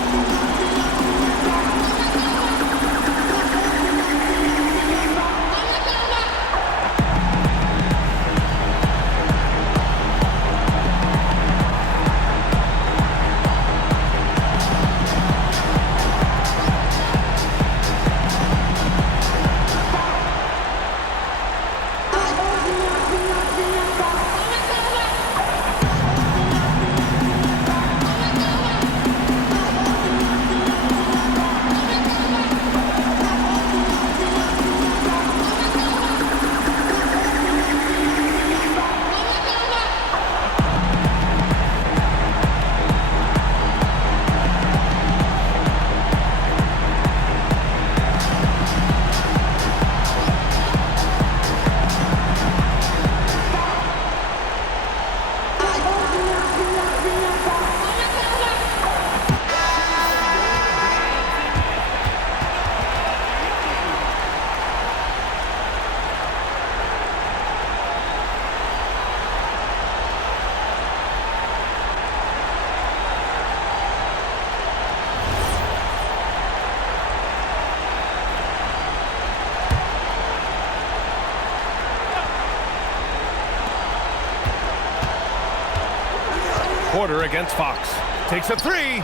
Porter against Fox. Takes a three.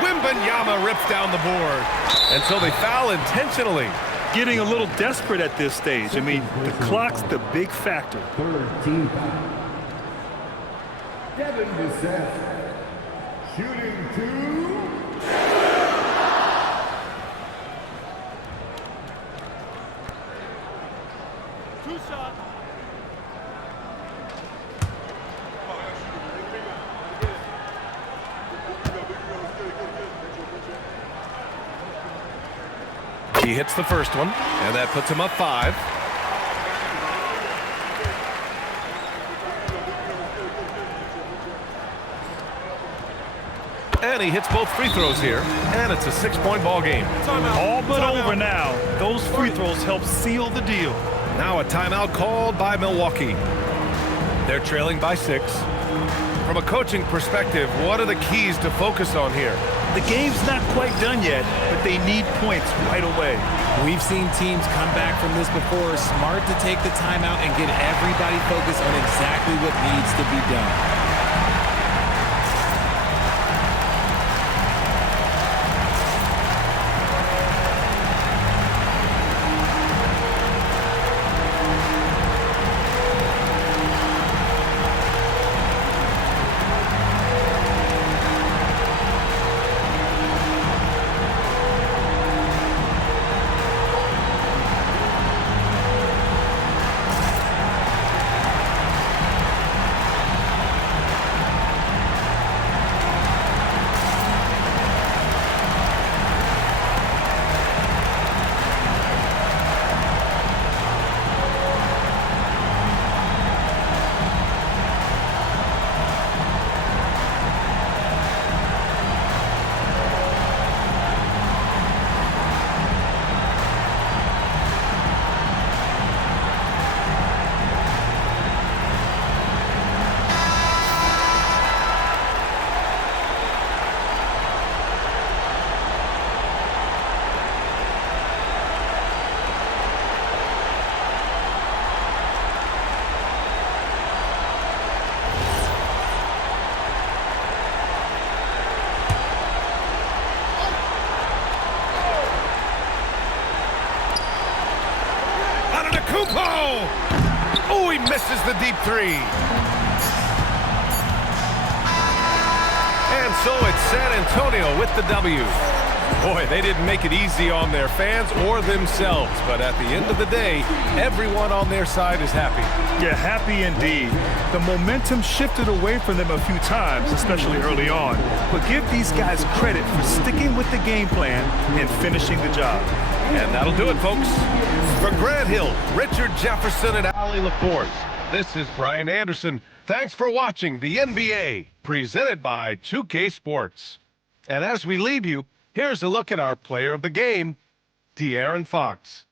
Wembanyama rips down the board. And so they foul intentionally. Getting a little desperate at this stage. I mean, the clock's the big factor. Shooting two. Two shots. He hits the first one, and that puts him up 5. And he hits both free throws here, and it's a 6-point ball game. All but over now. Those free throws help seal the deal. Now a timeout called by Milwaukee. They're trailing by 6. From a coaching perspective, what are the keys to focus on here? The game's not quite done yet, but they need points right away. We've seen teams come back from this before. Smart to take the timeout and get everybody focused on exactly what needs to be done. Antetokounmpo! Oh, he misses the deep 3. And so it's San Antonio with the W. Boy, they didn't make it easy on their fans or themselves, but at the end of the day, everyone on their side is happy. Yeah, happy indeed. The momentum shifted away from them a few times, especially early on. But give these guys credit for sticking with the game plan and finishing the job. And that'll do it, folks. For Grant Hill, Richard Jefferson, and Allie LaForce, this is Brian Anderson. Thanks for watching the NBA, presented by 2K Sports. And as we leave you, here's a look at our player of the game, De'Aaron Fox.